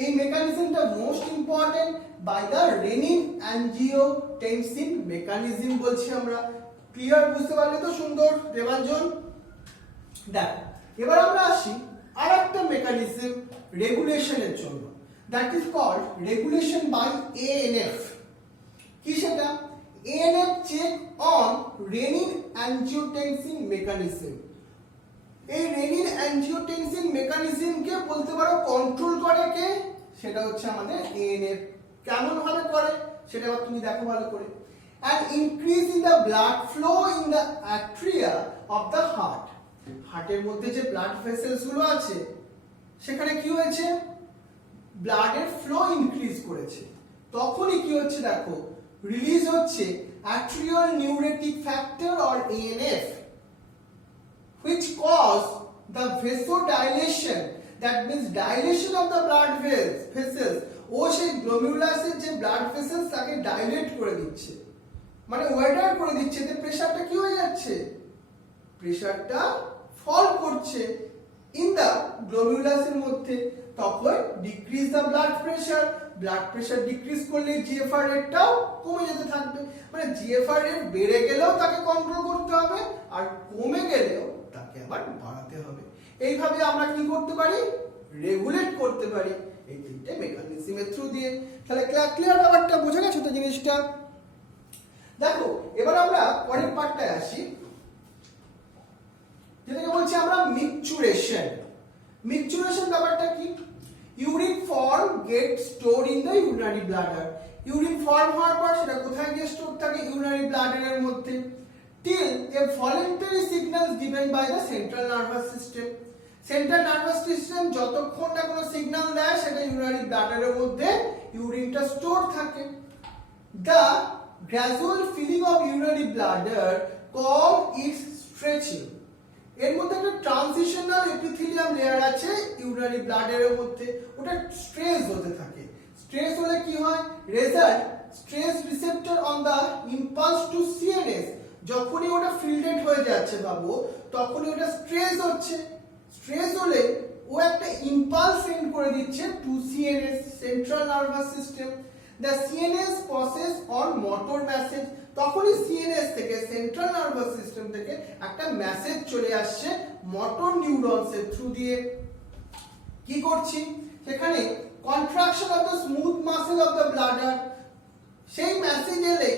এই মেকানিজমটা most important by the renin angiotensin mechanism বলছি আমরা। ক্লিয়ার? বুঝতে পারলে তো? সুন্দর দেবাঞ্জন। দেখো এবার আমরা আসি আরেকটা মেকানিজম রেগুলেশনের জন্য, that is called regulation by ANF. কি সেটা? ANF check on renin angiotensin mechanism. এই রেনিন অ্যাঞ্জিওটেনসিন মেকানিজমকে বলতে পারো কন্ট্রোল করে কে? সেটা হচ্ছে আমাদের এএনএফ। কেমন ভাবে করে সেটা আবার তুমি দেখো ভালো করে। And increase in the blood flow in the arteria of the heart. হার্টের মধ্যে যে ব্লাড ভেসেলস গুলো আছে সেখানে কি হয়েছে? ব্লাডের ফ্লো ইনক্রিজ করেছে। তখনই কি হচ্ছে দেখো, রিলিজ হচ্ছে arterial natriuretic factor or ANF, which cause the vasodilation, that means dilation of the blood vessels। ও সেই গ্লোমেরুলাসের যে ব্লাড ভেসেলস তাকে ডাইলেট করে দিচ্ছে, মানে ওয়েডার করে দিচ্ছে। এতে প্রেসারটা কি হয়ে যাচ্ছে? প্রেসারটা ফল করছে ইন দা গ্লোমেরুলাসের মধ্যে। তখন decrease the blood pressure. Blood pressure decrease করলে জিএফআর রেটটাও কমে যেতে থাকবে। মানে জিএফআর রেট বেড়ে গেলেও তাকে কন্ট্রোল করতে হবে, আর কমে গেলেও তাকে আবার বাড়াতে হবে। এইভাবে আমরা কি করতে পারি? রেগুলেট করতে পারি এই তিনটে মেকানিজমের থ্রু দিয়ে। তাহলে ক্লিয়ার ব্যাপারটা বোঝা গেছে তো জিনিসটা? দেখো এবার আমরা পরের পার্টটায় আসি, যেটাকে বলছি আমরা মিকচুরেশন। মিকচুরেশন ব্যাপারটা কি? Urine form get store in the urinary bladder. Urine form হওয়ার পর সেটা কোথায় গিয়ে স্টোর থাকে? ইউরিনারি ব্লাডারের মধ্যে। Till a voluntary signals given by the central nervous system. Central nervous system যতক্ষণ না কোনো সিগন্যাল দেয় সেটা ইউরিনারি ব্লাডারের মধ্যে ইউরিনটা স্টোর থাকে। The gradual filling of urinary bladder call it's stretching. এর মধ্যে একটা ট্রানজিশনাল এপিথেলিয়াম লেয়ার আছে ইউরিনারি ব্লাডারের মধ্যে, ওটা স্ট্রেস হতে থাকে। স্ট্রেস হলে কি হয়? Result stress receptor on the impulse to CNS. যখনই ওটা ফিল্ডেড হয়ে যাচ্ছে বাবু, তখনই ওটা স্ট্রেস হচ্ছে। স্ট্রেস হলে ও একটা ইম্পালস সেন্ড করে দিচ্ছে to CNS, central nervous system. The CNS process on motor message. তখনই সিএনএস থেকে, সেন্ট্রাল নার্ভাস সিস্টেম থেকে একটা মেসেজ চলে আসছে মোটর নিউরনসের থ্রু দিয়ে। কি করছি? সেখানে contraction of the smooth muscle of the bladder. সেই মেসেজ এলে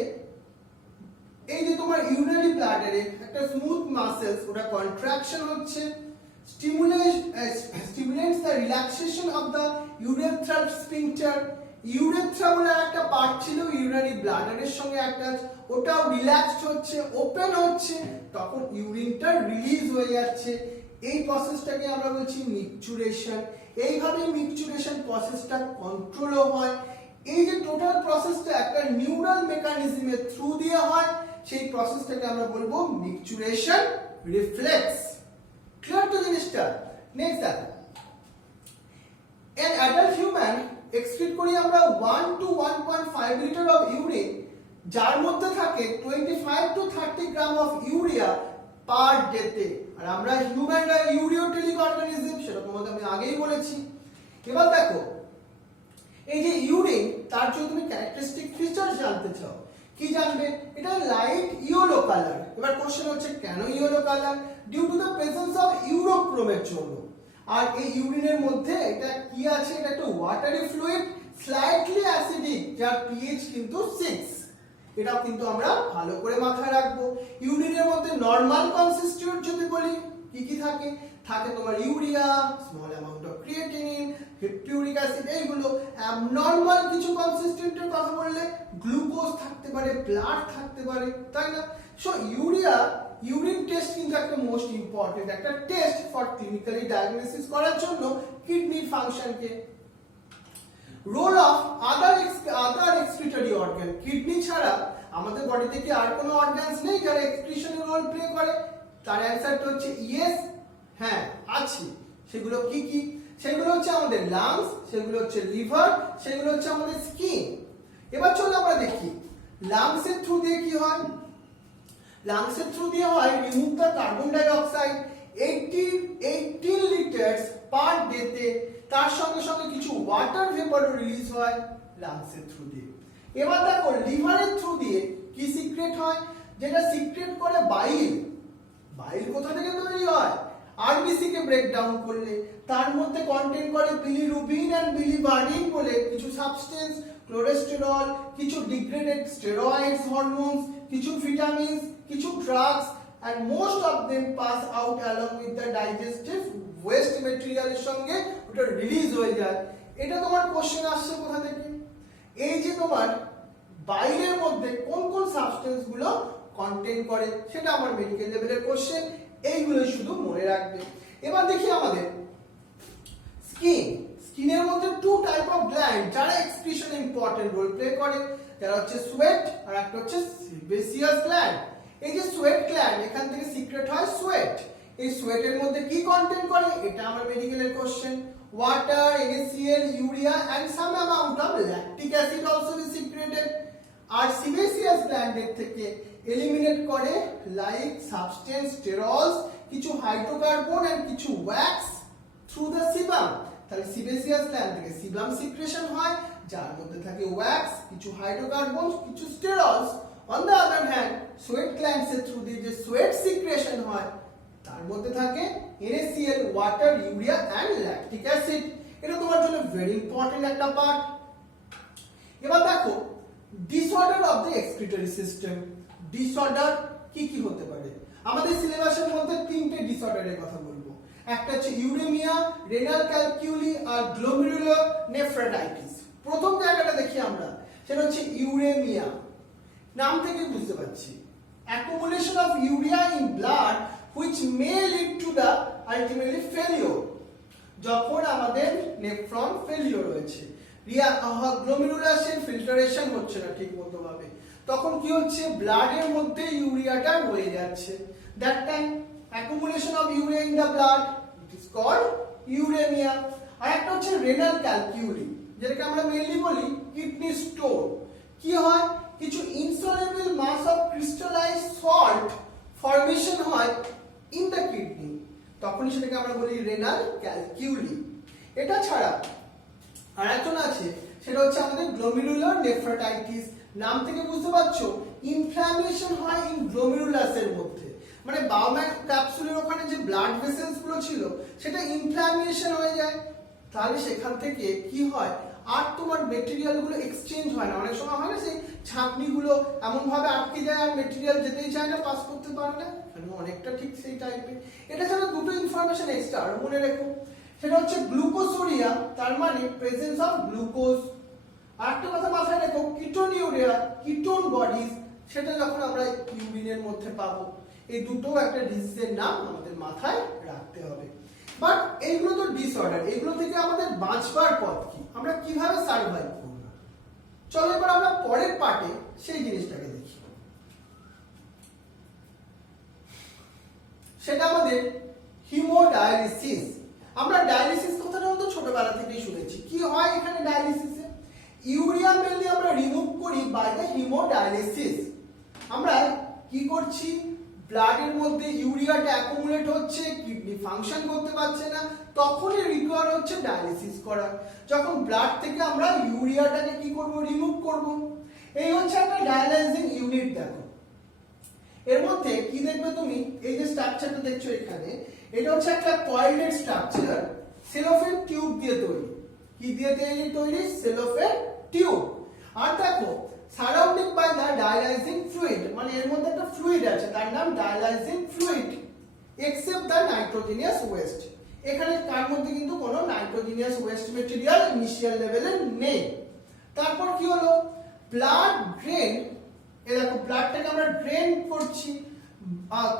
এই যে তোমার ইউরিনারি ব্লাডারে একটা স্মুথ মাসেলস, ওটা কন্ট্রাকশন হচ্ছে। stimulates the relaxation of the urethral sphincter। Urethra বলে একটা পার্ট ছিল ইউরিনারি ব্লাডারের সঙ্গে অ্যাটাচ, ওটাও রিল্যাক্সড হচ্ছে, ওপেন হচ্ছে, তখন ইউরিনটা রিলিজ হয়ে যাচ্ছে। এই প্রসেসটাকে আমরা বলছি মিকচুরেশন। এইভাবে মিকচুরেশন প্রসেসটা কন্ট্রোলও হয়। এই যে টোটাল প্রসেসটা একটা নিউরাল মেকানিজমের থ্রু দিয়ে হয়, সেই প্রসেসটাকে আমরা বলবো মিকচুরেশন রিফ্লেক্স। ক্লিয়ার তো জিনিসটা? নেক্সট দেখো, an adult human এক্সক্রিট করি আমরা 1 to 1.5 লিটার অফ ইউরিন, যার মধ্যে থাকে 25 to 30 গ্রাম অফ ইউরিয়া পার ডেতে। আর আমরা হিউম্যান ইউরিওটেলিক অর্গানিজম, সেটা তোমাকে আমি আগেই বলেছি। এবার দেখো, এই যে ইউরিন, তার যদি তুমি ক্যারেক্টারিস্টিক ফিচার জানতে চাও, কি জানবে? এটা লাইট ইয়েলো কালার। এবার কোশ্চেন হচ্ছে কেন yellow colour? Due to the presence of ইউরোক্রোমের জন্য। আর এই ইউরিনের মধ্যে এটা কি আছে? এটা একটা ওয়াটারি ফ্লুইড, স্লাইটলি অ্যাসিডিক, যার পিএইচ কিন্তু 6। এটাও কিন্তু আমরা ভালো করে মাথায় রাখবো। ইউরিনের মধ্যে নরমাল কনসিস্টিউয়েন্ট যদি বলি, কি কি থাকে? থাকে তোমার urea, small amount of creatinine, hippuric acid, এইগুলো। অ্যাবনর্মাল কিছু কনসিস্টেন্টের কথা বললে গ্লুকোজ থাকতে পারে, ব্লাড থাকতে পারে, তাই না? সো ইউরিন টেস্ট কিন্তু একটা মোস্ট ইম্পর্টেন্ট একটা টেস্ট ফর ক্লিনিক্যালি ডায়াগনোসিস করার জন্য কিডনির ফাংশনকে। Role of other excretory organ, kidney ছাড়া আমাদের বডিতে কি আর কোনো অর্গানস নেই যারা এক্সক্রিশনের রোল প্লে করে? তার অ্যানসারটা হচ্ছে ইয়েস, হ্যাঁ আছে। সেগুলো কি কি? সেগুলো হচ্ছে আমাদের লাংস, সেগুলো হচ্ছে লিভার, সেগুলো হচ্ছে আমাদের স্কিন। এবার চলো আমরা দেখি লাংসের থ্রু দিয়ে কি হয়। লাংসের থ্রু দিয়ে হয় রিমুভ দ্য কার্বন ডাই অক্সাইড 18 লিটারস পার ডেতে। তার সঙ্গে সঙ্গে কিছু ওয়াটার ভেপারও রিলিজ হয় লাংসের থ্রু দিয়ে। এবার দেখো লিভারের থ্রু দিয়ে কি সিক্রেট হয়? যেটা সিক্রেট করে বাইল। বাইল কোথা থেকে তৈরি হয়? আরবিসি কে ব্রেক ডাউন করলে তার মধ্যে কন্টেন করে বিলিরুবিন এন্ড বিলিভারিন বলে কিছু সাবস্টেন্স, কোলেস্টেরল, কিছু ডিগ্রেডেড স্টেরয়েডস, হরমোনস, কিছু ভিটামিনস, কিছু drugs, and most of them pass out along with the digestive waste material এর সঙ্গে ওটা রিলিজ হয়ে যায়। এটা তোমার কোশ্চেন আসছে কোথা থেকে? এই যে তোমার বাইরের মধ্যে কোন কোন সাবস্টেন্স গুলো কন্টেন করে, সেটা আমার মেডিকেল লেভেলের কোশ্চেন। এইগুলো শুধু মনে রাখবে। এবার দেখি আমাদের স্কিনের মধ্যে টু টাইপ অফ গ্ল্যান্ড যারা এক্সক্রিশনে ইম্পর্টেন্ট রোল প্লে করে, যারা হচ্ছে সোয়েট আর একটা হচ্ছে সেবাসিয়াস গ্ল্যান্ড। এই যে সোয়েট গ্ল্যান্ড, এখান থেকে সিক্রেট হয় সোয়েট। এই সোয়েটের মধ্যে কি কন্টেন্ট করে? এটা আমার মেডিকেলের question. Water, NaCl, urea and some amount of lactic acid also is secreted. আর সেবাসিয়াস গ্ল্যান্ডের থেকে এলিমিনেট করে লাইক সাবস্টেন্স, স্টেরলস, কিছু হাইড্রোকার্বন এন্ড কিছু ওয়্যাক্স থ্রু দ্য সিবাম। তাহলে সেবাসিয়াস গ্ল্যান্ড থেকে সিবাম সিক্রেশন হয়, যার মধ্যে থাকে ওয়্যাক্স, কিছু হাইড্রোকার্বন, কিছু sterols. On the other hand sweat glands এর থ্রু দিয়ে যে সোয়েট সিক্রেশন হয়, তার মধ্যে থাকে NaCl, water, urea and lactic acid. এটা তোমার জন্য ভেরি ইম্পর্টেন্ট একটা পার্ট। এবার দেখো disorder of the excretory system. Disorder কি কি হতে পারে? আমাদের সিলেবাসের মধ্যে তিনটে ডিসঅর্ডারের কথা বলবো। একটা হচ্ছে ইউরেমিয়া, রেনাল ক্যালকিউলি আর গ্লোমেরুলার নেফ্রাইটিস। প্রথম জায়গাটা দেখি আমরা, সেটা হচ্ছে ইউরেমিয়া। নাম থেকে বুঝতে পারছি accumulation of urea in blood which may lead to the ultimately failure। যখন আমাদের নেফ্রন ফেলিওর হয়েছে, গ্লোমেরুলাসের ফিল্টারেশন হচ্ছে না ঠিকমতো ভাবে, তখন কি হচ্ছে? ব্লাডের মধ্যে ইউরিয়াটা রয়ে যাচ্ছে। That time accumulation of urea in the blood, it is called uremia। আর একটা হচ্ছে রেনাল ক্যালকিউলি, যেটাকে আমরা মেইনলি বলি কিডনি স্টোন। কি হয়? কিছু ইনসলেবল মাস অফ ক্রিস্টালাইজ সল্ট ফর্মেশন হয় ইন দ্য কিডনি, তখনই সেটাকে আমরা বলি রেনাল ক্যালকিউলি। এটা ছাড়া আর একটা আছে, সেটা হচ্ছে আমাদের গ্লোমেরুলার নেফ্রাইটিস। নাম থেকে বুঝতে পারছো ইনফ্ল্যামেশন হয় ইন গ্লোমেরুলাসের মধ্যে, মানে বায়োম্যান ক্যাপসুলের ওখানে যে ব্লাড ভেসেলস গুলো ছিল সেটা ইনফ্ল্যামেশন হয়ে যায়। তাহলে সেখান থেকে কি হয়? আর তোমার মেটেরিয়াল গুলো এক্সচেঞ্জ হয় না। অনেক সময় হয় না সেই ছাঁকনি গুলো এমন ভাবে আটকে যায় আর মেটেরিয়াল যেতেই চায় না, পাস করতে পারে না। অনেকটা ঠিক সেই টাইপের। এটা ছাড়া দুটো ইনফরমেশন এক্সট্রা আর মনে রেখো, সেটা হচ্ছে গ্লুকোসুরিয়া, তার মানে প্রেজেন্স অফ গ্লুকোজ। আর একটা কথা মাথায় রেখো, কিটোনিউরিয়া, কিটোন বডিজ, সেটা যখন আমরা ইউরিনের মধ্যে পাবো। এই দুটো একটা ডিজিজের নাম আমাদের মাথায় রাখতে হবে। বাট এইগুলো তো ডিসঅর্ডার, এগুলো থেকে আমাদের বাঁচবার পথ কি, আমরা কিভাবে সার্ভাইভ করব? চলো এবার আমরা পরের পার্টে সেই জিনিসটাকে দেখি। সেটা আমাদের হিমোডায়ালিসিস। আমরা ডায়ালিসিস কথাটা তো ছোটবেলা থেকেই শুনেছি। কি হয় এখানে ডায়ালিসিসে? ইউরিয়া মেনলি আমরা রিমুভ করি বাই দ্য হিমোডায়ালিসিস। আমরা কি করছি, ব্লাডের মধ্যে ইউরিয়াটা অ্যাকুমুলেট হচ্ছে, কিডনি ফাংশন করতে পারছে না, তখনই রিকোয়ার হচ্ছে ডায়ালিসিস করা। যখন ব্লাড থেকে আমরা ইউরিয়াটাকে কি করব, রিমুভ করব। এই হচ্ছে একটা ডায়ালাইজিং ইউনিট। দেখো এর মধ্যে কি দেখবে তুমি, এই যে স্ট্রাকচারটা দেখছো এখানে, এটা হচ্ছে একটা কয়েলড স্ট্রাকচার, সেলোফেন টিউব দিয়ে তৈরি। কি দিয়ে তৈরি? Cellophane tube. আর দেখো surrounding by the dialysing fluid, মানে এর মধ্যে একটা ফ্লুইড আছে, তার নাম dialysing fluid, except the nitrogenous waste. এখানে তার মধ্যে কিন্তু কোনো নাইট্রোজেনিয়াস ওয়েস্ট মেটেরিয়াল ইনিশিয়াল লেভেলে নেই। তারপর কি হলো, ব্লাড ড্রেন। এই দেখো ব্লাডটাকে আমরা ড্রেন করছি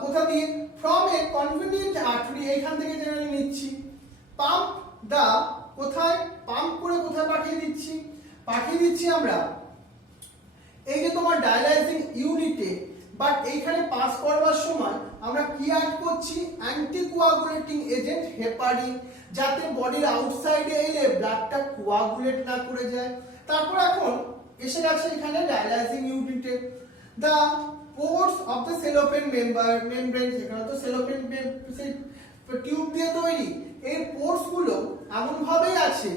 কোথা দিয়ে? ফ্রম এ কনভেনিয়েন্ট আর্টারি, এখান থেকে জেনারেলি নিচ্ছি। পাম্প দা, কোথায় পাম্প করে কোথায় পাঠিয়ে দিচ্ছি? পাঠিয়ে দিচ্ছি আমরা এই যে তোমার ডায়ালাইজিং ইউনিটে। বাট এইখানে পাস করবার সময় আমরা কি অ্যাড করছি? অ্যান্টিকোয়াগুলেটিং এজেন্ট হেপারিন, যাতে বডির আউটসাইডে এলে ব্লাডটা কোয়াগুলেট না করে যায়। তারপর এখন এসে গেছে এখানে ডায়ালাইজিং ইউনিটে। The pores of the cellophane membrane, এখানে তো সেলোফেন টিউব দিয়ে তৈরি, এই পোর্স গুলো এমন ভাবেই আছে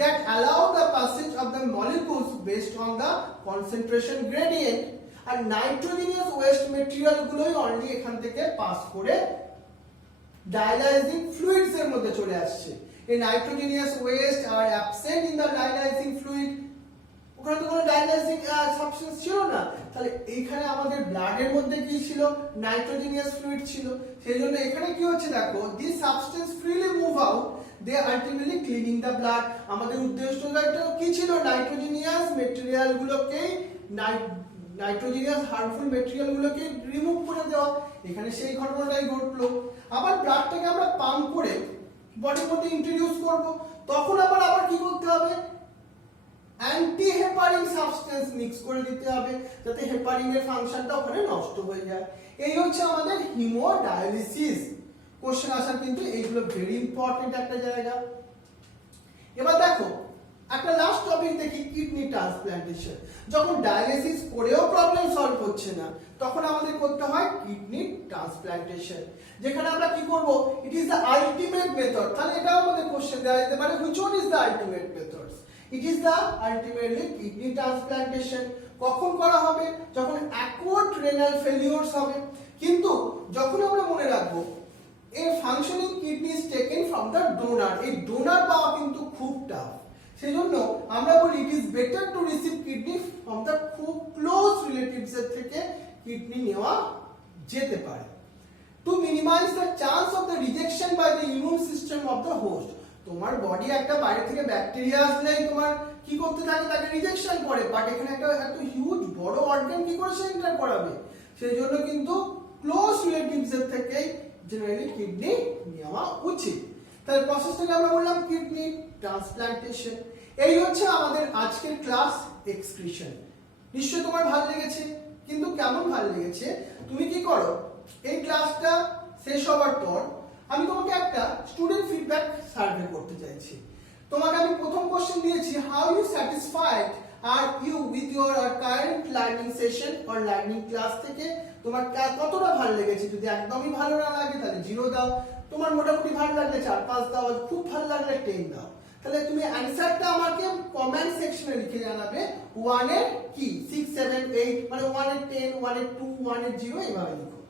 that allow the passage of the molecules based on the concentration gradient, আর নাইট্রোজেনিয়াস ওয়েস্ট মেটেরিয়াল গুলোই অনলি এখান থেকে পাস করে ডায়ালাইজিং ফ্লুইডস এর মধ্যে চলে আসছে। এই nitrogenous waste are absent in the dialysing fluid, ওখানে তো কোনো ডায়ালাইজিং সাবস্টেন্স ছিল না, তাহলে এইখানে আমাদের ব্লাডের মধ্যে কি ছিল? নাইট্রোজেনিয়াস ফ্লুইড ছিল। সেই জন্য এখানে কি হচ্ছে দেখো, this substance freely move out, they ultimately cleaning the blood. আমাদের উদ্দেশ্যটা কি ছিল? নাইট্রোজেনিয়াস মেটেরিয়াল গুলোকে, নাইট্রোজেনিয়াস হার্মফুল মেটেরিয়াল গুলোকে রিমুভ করে দেওয়া। এখানে সেই ঘটনাটাই ঘটলো। আবার ব্লাডটাকে আমরা পাম্প করে বডির মধ্যে ইন্ট্রোডিউস করব, তখন আবার কি করতে হবে? অ্যান্টি হেপারিন সাবস্টেন্স মিক্স করে দিতে হবে, যাতে হেপারিনের ফাংশনটা ওখানে নষ্ট হয়ে যায়। এই হচ্ছে আমাদের হিমোডায়ালিসিস। কোশ্চেন আসার কিন্তু এইগুলো ভেরি ইম্পর্টেন্ট একটা জায়গা। এবার দেখো একটা লাস্ট টপিক দেখি, কিডনি ট্রান্সপ্ল্যান্টেশন। যখন ডায়ালিসিস করেও প্রবলেম সলভ হচ্ছে না, তখন আমাদের করতে হয় কিডনি ট্রান্সপ্ল্যান্টেশন, যেখানে আমরা কি করব? It is the ultimate method. তাহলে এটাও আমাদের কোশ্চেন দেওয়া যেতে পারে, which one is the ultimate method? It is the ultimately kidney transplantation. কখন করা হবে? যখন অ্যাকুট রেনাল ফেলিওরস হবে। কিন্তু যখন আমরা মনে রাখবো a functioning kidney is taken from the donor, এই ডোনার পাওয়া কিন্তু খুব টাফ। সেজন্য আমরা বলি it is better to receive kidney from the খুব ক্লোজ রিলেটিভস এর থেকে কিডনি নেওয়া যেতে পারে। To minimise the chance of the rejection by the immune system of the host. তোমার বডি একটা বাইরে থেকে ব্যাকটেরিয়া আসলেই তোমার কি করতে থাকে? তাকে রিজেকশন করে। বাট এখানে একটা হিউজ বড় অর্গান কি করে সেন্টার করাবে? সেই জন্য কিন্তু ক্লোজ রিলেটিভস এর থেকে জেনারেলি কিডনি নেওয়া উচিত। তাহলে প্রসেসটাকে আমরা বললাম কিডনি ট্রান্সপ্ল্যান্টেশন। এই হচ্ছে আমাদের আজকের ক্লাস এক্সক্রিশন। নিশ্চয়ই তোমার ভালো লেগেছে, কিন্তু কেমন ভালো লেগেছে? তুমি কি করো, এই ক্লাসটা শেষ হওয়ার পর আমি তোমাকে একটা স্টুডেন্ট ফিডব্যাক সার্ভে করতে চাইছি। তোমাকে আমি প্রথম কোশ্চেন দিয়েছি, how you satisfied are you with your current learning session or learning class থেকে তোমার কতটা ভালো লেগেছে? যদি একদমই ভালো না লাগে তাহলে 0 দাও, তোমার মোটামুটি ভালো লাগলে 4-5 দাও, খুব ভালো লাগলে 10 দাও। তাহলে তুমি অ্যানসারটা আমাকে কমেন্ট সেকশনে লিখে জানাবে 1 এর কি 6, 7, 8, মানে 1 এর 10, 1 এর 2, 1 এর 0 এইভাবে লিখো।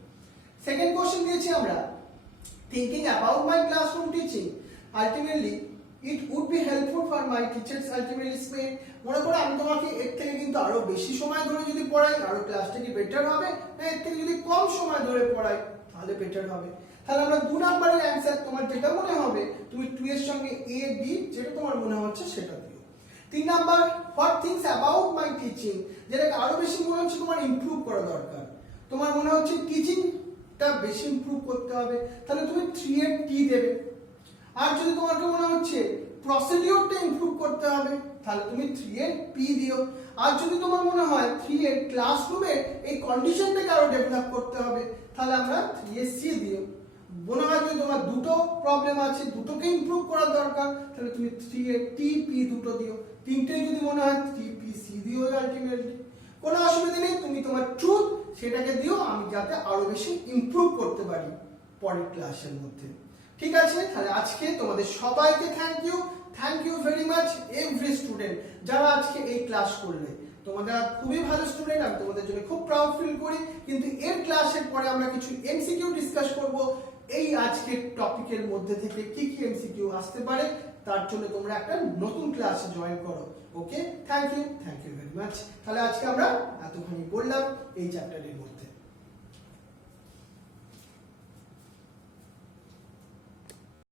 সেকেন্ড কোশ্চেন দিয়েছি আমরা, thinking about my classroom teaching, ultimately it would be helpful for my teachers ultimately spend। মনে করো আমি তোমাকে এর থেকে কিন্তু আরো বেশি সময় ধরে যদি পড়াই, আরো ক্লাসটা কি বেটার হবে, না এর থেকে যদি কম সময় ধরে পড়াই তাহলে বেটার হবে? তাহলে আমরা 2 নাম্বারের অ্যানসার তোমার যেটা মনে হবে তুমি 2 এর সঙ্গে A, B যেটা তোমার মনে হচ্ছে সেটা দিও। 3 number, what things about my teaching, যেটা আরো বেশি মনে হচ্ছে তোমার ইমপ্রুভ করা দরকার, তোমার মনে হচ্ছে টিচিংটা বেশি ইমপ্রুভ করতে হবে, তাহলে তুমি 3 এর T দেবে। আর যদি তোমাকে মনে হচ্ছে প্রসিডিউরটা ইমপ্রুভ করতে হবে তাহলে তুমি 3 এর P দিও। আর যদি তোমার মনে হয় 3 এর ক্লাসরুমে এই কন্ডিশনটাকে আরো ডেভেলপ করতে হবে তাহলে আমরা 3 এর C দিও। মনে হয় যে তোমার দুটো প্রবলেম আছে, দুটোকে ইমপ্রুভ করার দরকার, তাহলে তুমি 3 এ টিপি দুটো দিও। তিনটেই যদি মনে হয় টিপি সি দিও আলটিমেটলি, কোনো অসুবিধা নেই। তুমি তোমার ট্রুথ সেটাকে দিও, আমি যাতে আরো বেশি ইমপ্রুভ করতে পারি পরের ক্লাসের মধ্যে। ঠিক আছে, তাহলে আজকে তোমাদের সবাইকে thank you very much every student যারা আজকে এই ক্লাস করলে। তোমরা খুবই ভালো স্টুডেন্ট, আমি তোমাদের জন্য খুব প্রাউড ফিল করি। কিন্তু এর ক্লাসের পরে আমরা কিছু এমসিকিউ ডিসকাস করব। এই আজকের টপিকের মধ্যে থেকে কি কি এমসিকিউ আসতে পারে তার জন্য তোমরা একটা নতুন ক্লাসে জয়েন করো। ওকে, থ্যাংক ইউ ভেরি মাচ। তাহলে আজকে আমরা এতখানি পড়লাম এই চ্যাপ্টারের মধ্যে।